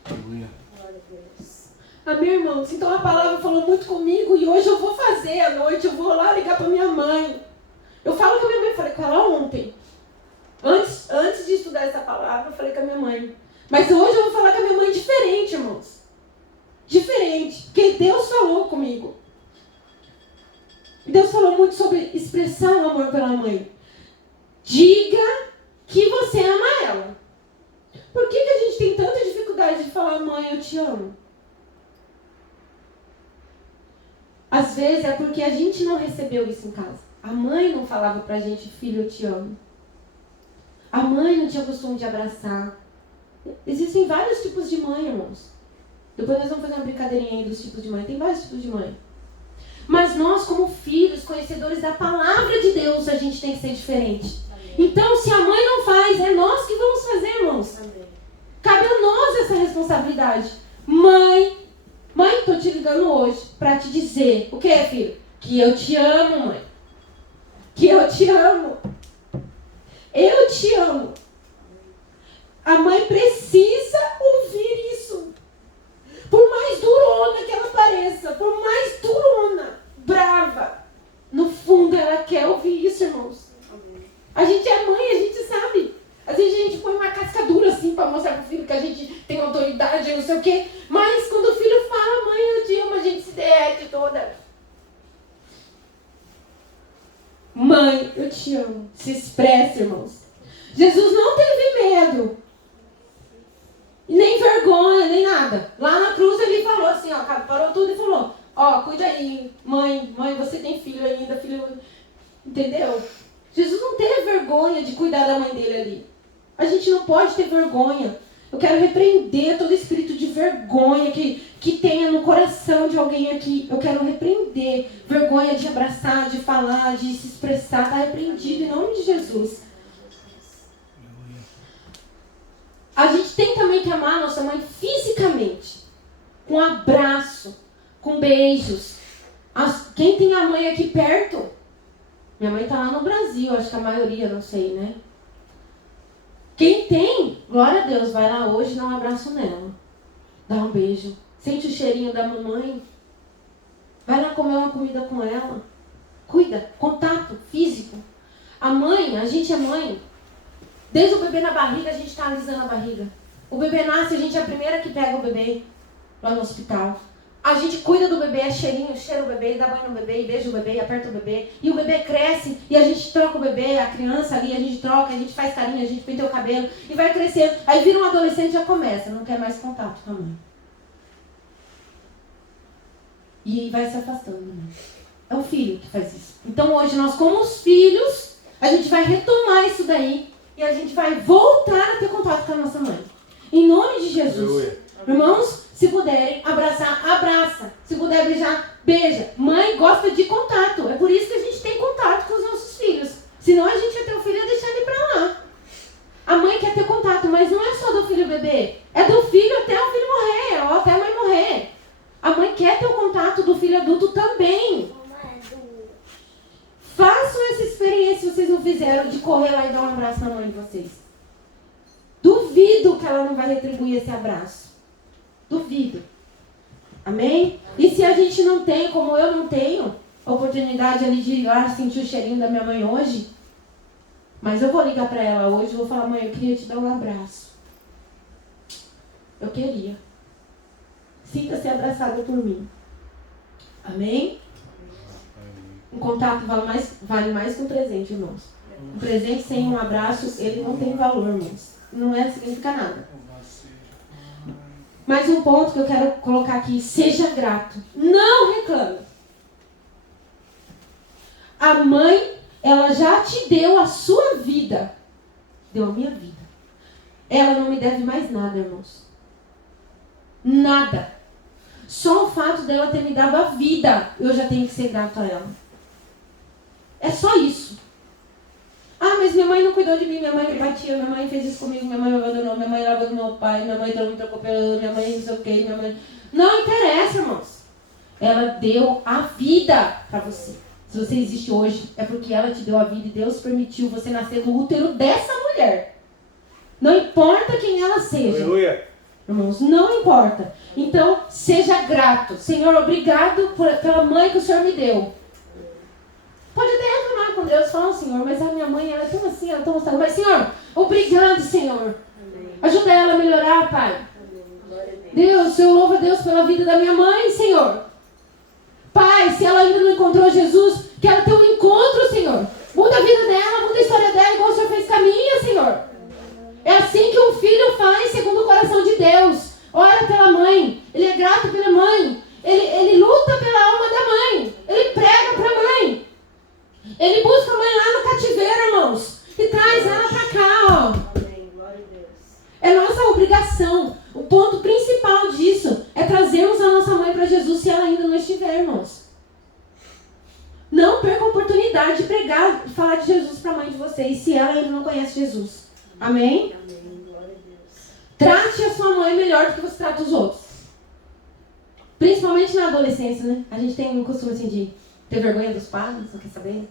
Aleluia. Amém, irmãos? Então a palavra falou muito comigo e hoje eu vou fazer à noite. Eu vou lá ligar para minha mãe. Eu falo com a minha mãe, falei com ela ontem. Antes de estudar essa palavra, eu falei com a minha mãe. Mas hoje eu vou falar com a minha mãe diferente, irmãos. diferente, porque Deus falou comigo. Deus falou muito sobre expressar o amor pela mãe. Diga que você ama ela. Por que a gente tem tanta dificuldade de falar, mãe, eu te amo? Às vezes é porque a gente não recebeu isso em casa. A mãe não falava pra gente, filho, eu te amo. A mãe não tinha costume de abraçar. Existem vários tipos de mãe, irmãos. Depois nós vamos fazer uma brincadeirinha aí dos tipos de mãe. Tem vários tipos de mãe. Mas nós, como filhos, conhecedores da palavra de Deus, a gente tem que ser diferente. Então, se a mãe não faz, é nós que vamos fazer, irmãos. Cabe a nós essa responsabilidade. Mãe, tô te ligando hoje para te dizer, o que, filho? Que eu te amo, mãe. Que eu te amo. Eu te amo. A mãe precisa ouvir isso. Por mais durona que ela pareça, por mais durona, brava, no fundo ela quer ouvir isso, irmãos. A gente é mãe, a gente sabe. Às vezes a gente põe uma casca dura assim para mostrar pro filho que a gente tem autoridade, não sei o quê. Mas quando o filho fala, mãe, eu te amo, a gente se derrete toda. Mãe, eu te amo. Se expressa, irmãos. Jesus não teve medo. Nem vergonha, nem nada. Lá na cruz ele falou assim, ó, parou tudo e falou, ó, cuida aí, mãe, você tem filho ainda, filho, entendeu? Jesus não teve vergonha de cuidar da mãe dele ali. A gente não pode ter vergonha. Eu quero repreender todo espírito de vergonha que tenha no coração de alguém aqui. Eu quero repreender vergonha de abraçar, de falar, de se expressar. Está repreendido em nome de Jesus. A gente tem também que amar a nossa mãe fisicamente. Com abraço, com beijos. Quem tem a mãe aqui perto? Minha mãe está lá no Brasil, acho que a maioria, não sei, né? Quem tem, glória a Deus, vai lá hoje e dá um abraço nela. Dá um beijo. Sente o cheirinho da mamãe. Vai lá comer uma comida com ela. Cuida, contato físico. A mãe, a gente é mãe. Desde o bebê na barriga, a gente está alisando a barriga. O bebê nasce, a gente é a primeira que pega o bebê lá no hospital. A gente cuida do bebê, cheirinho, cheira o bebê, dá banho no bebê, beija o bebê, aperta o bebê. E o bebê cresce e a gente troca o bebê, a criança ali, a gente troca, a gente faz carinho, a gente penteia o cabelo e vai crescendo. Aí vira um adolescente e já começa, não quer mais contato com a mãe. E vai se afastando, né? É o filho que faz isso. Então hoje nós, como os filhos, a gente vai retomar isso daí e a gente vai voltar a ter contato com a nossa mãe. Em nome de Jesus. Irmãos, se puderem abraçar, abraça. Se puder beijar, beija. Mãe gosta de contato. É por isso que a gente tem contato com os nossos filhos. Senão a gente ia ter o filho e deixar ele pra lá. A mãe quer ter contato, mas não é só do filho bebê. É do filho até o filho morrer, ou até a mãe morrer. A mãe quer ter o contato do filho adulto também. Façam essa experiência se vocês não fizeram de correr lá e dar um abraço na mãe de vocês. Duvido que ela não vai retribuir esse abraço. Duvido. Amém? E se a gente não tem, como eu não tenho, oportunidade ali de ir lá sentir o cheirinho da minha mãe hoje, mas eu vou ligar pra ela hoje e vou falar, mãe, eu queria te dar um abraço. Eu queria. Sinta-se abraçada por mim. Amém? Um contato vale mais que um presente, irmãos. Um presente sem um abraço, ele não tem valor, irmãos. Não significa nada. Mais um ponto que eu quero colocar aqui. Seja grato. Não reclame. A mãe, ela já te deu a sua vida. Deu a minha vida. Ela não me deve mais nada, irmãos. Nada. Só o fato dela ter me dado a vida, eu já tenho que ser grato a ela. É só isso. Ah, mas minha mãe não cuidou de mim, minha mãe me batia, minha mãe fez isso comigo, minha mãe me abandonou, minha mãe lavou do meu pai, minha mãe me trocou pela minha mãe não sei o que, minha mãe... Não interessa, irmãos. Ela deu a vida para você. Se você existe hoje, é porque ela te deu a vida e Deus permitiu você nascer no útero dessa mulher. Não importa quem ela seja. Aleluia. Irmãos, não importa. Então, seja grato. Senhor, obrigado pela mãe que o Senhor me deu. Pode até reclamar com Deus, falar, Senhor, mas a minha mãe, ela é tão assim, ela é tão assim. Mas, Senhor, obrigado, Senhor. Ajuda ela a melhorar, Pai. Deus, eu louvo a Deus pela vida da minha mãe, Senhor. Pai, se ela ainda não encontrou Jesus, que ela tenha um encontro, Senhor. Muda a vida dela, muda a história dela, igual o Senhor fez com a minha, Senhor. É assim que um filho faz, segundo o coração de Deus. Ora pela mãe, ele é grato pela mãe, ele luta pela alma da mãe, ele prega para a mãe. Ele busca a mãe lá no cativeiro, irmãos, e traz ela para cá, ó. É nossa obrigação. O ponto principal disso é trazermos a nossa mãe para Jesus se ela ainda não estiver, irmãos. Não perca a oportunidade de pregar, de falar de Jesus para a mãe de vocês, se ela ainda não conhece Jesus. Amém? Amém. Glória a Deus. Trate a sua mãe melhor do que você trata os outros. Principalmente na adolescência, né? A gente tem um costume assim de ter vergonha dos pais, não quer saber, né?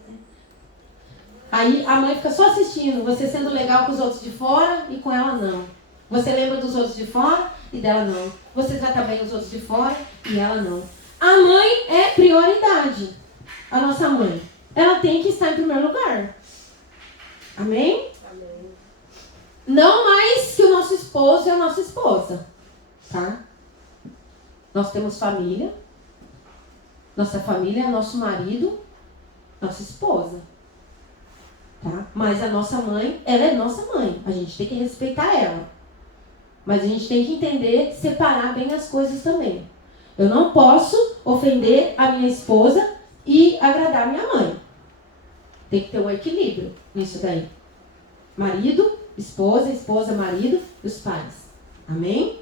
Aí a mãe fica só assistindo, você sendo legal com os outros de fora e com ela não. Você lembra dos outros de fora e dela não. Você trata bem os outros de fora e ela não. A mãe é prioridade. A nossa mãe. Ela tem que estar em primeiro lugar. Amém? Amém. Não mais que o nosso esposo e a nossa esposa. Tá? Nós temos família. Nossa família é nosso marido, nossa esposa. Tá? Mas a nossa mãe, ela é nossa mãe. A gente tem que respeitar ela. Mas a gente tem que entender, separar bem as coisas também. Eu não posso ofender a minha esposa e agradar a minha mãe. Tem que ter um equilíbrio nisso daí. Marido, esposa, esposa, marido e os pais. Amém?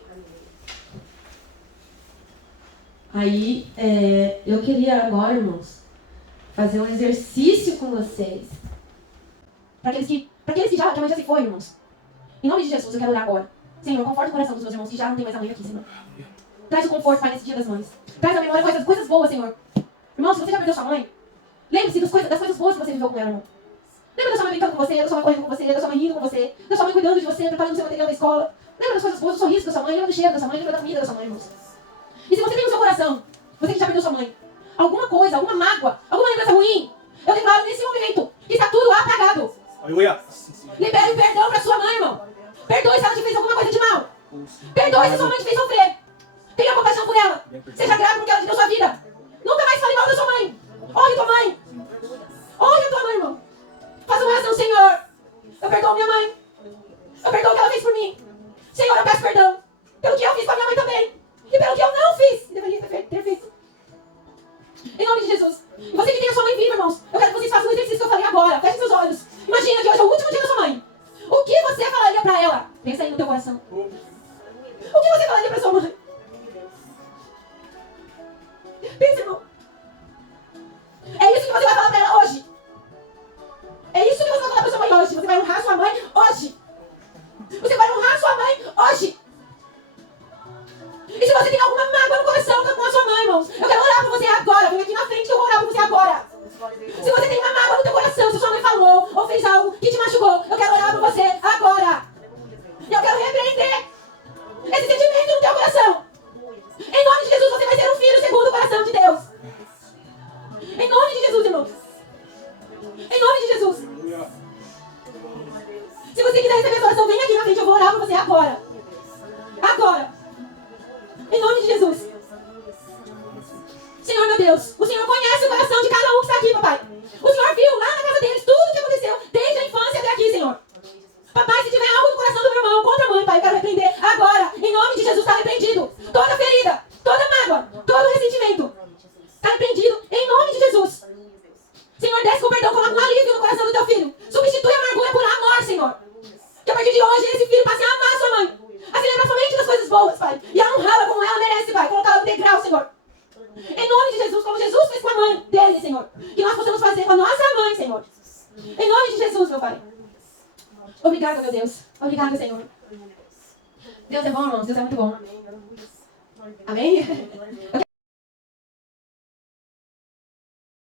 Aí, eu queria agora, irmãos, fazer um exercício com vocês. Para aqueles que a mãe já se foi, irmãos. Em nome de Jesus, eu quero orar agora. Senhor, conforta o coração dos meus irmãos que já não tem mais a mãe aqui, Senhor. Traz o conforto, Pai, nesse dia das mães. Traz a memória coisas boas, Senhor. Irmão, se você já perdeu sua mãe, lembre-se das coisas boas que você viveu com ela, irmão. Lembra da sua mãe brincando com você, da sua mãe correndo com você, da sua mãe rindo com você, da sua mãe cuidando de você, preparando o seu material da escola. Lembra das coisas boas, do sorriso da sua mãe, lembra do cheiro da sua mãe, lembra da comida da sua mãe, irmãos. E se você tem no seu coração, você que já perdeu sua mãe, alguma coisa, alguma mágoa, alguma lembrança ruim, eu declaro nesse momento que está tudo apagado. Aleluia. Libere perdão para sua mãe, irmão. Perdoe se ela te fez alguma coisa de mal. Perdoe se sua mãe te fez sofrer. Tenha compaixão por ela. Seja grato porque ela te deu sua vida. Nunca mais fale mal da sua mãe. Honre tua mãe. Honre a tua mãe, irmão. Faça uma oração, Senhor. Eu perdoo minha mãe. Eu perdoo o que ela fez por mim. Senhor, eu peço perdão pelo que eu fiz com a minha mãe também. E pelo que eu não fiz. E deveria ter feito. Em nome de Jesus. E você que tem a sua mãe viva, irmãos, eu quero que vocês façam um exercício que eu falei agora. Feche seus olhos. Imagina que hoje é o último dia da sua mãe. O que você falaria pra ela? Pensa aí no teu coração. O que você falaria pra sua mãe? Pensa, irmão. É isso que você vai falar pra ela hoje. É isso que você vai falar pra sua mãe hoje. Você vai honrar sua mãe hoje. Você vai honrar sua mãe hoje. E se você tem alguma mágoa no coração com a sua mãe, irmãos, eu quero orar por você agora. Vem aqui na frente que eu vou orar por você agora. Se você tem uma mágoa no teu coração, se sua mãe falou ou fez algo que te machucou, eu quero orar por você agora. E eu quero repreender esse sentimento no teu coração. Em nome de Jesus, você vai ser um filho segundo o coração de Deus. Em nome de Jesus, irmãos. Em nome de Jesus. Se você quiser receber essa oração, vem aqui na frente, eu vou orar por você agora. Agora. Em nome de Jesus. Senhor, meu Deus, o Senhor conhece o coração de cada um que está aqui, papai. O Senhor viu lá na casa deles tudo o que aconteceu, desde a infância até aqui, Senhor. Papai, se tiver algo no coração do meu irmão contra a mãe, pai, eu quero repreender agora. Em nome de Jesus, está repreendido. Toda ferida, toda mágoa, todo ressentimento está repreendido em nome de Jesus. Senhor, desce com perdão, coloca um alívio no coração do teu filho. Substitui a amargura por amor, Senhor. Que a partir de hoje esse filho passe a amar sua mãe, a se lembrar somente das coisas boas, pai, e a honrá-la como ela merece, pai, colocá-la no degrau, Senhor. Em nome de Jesus, como Jesus fez com a mãe dele, Senhor, que nós possamos fazer com a nossa mãe, Senhor. Em nome de Jesus, meu Pai. Obrigada, meu Deus. Obrigada, Senhor. Deus é bom, irmãos. Deus é muito bom. Amém?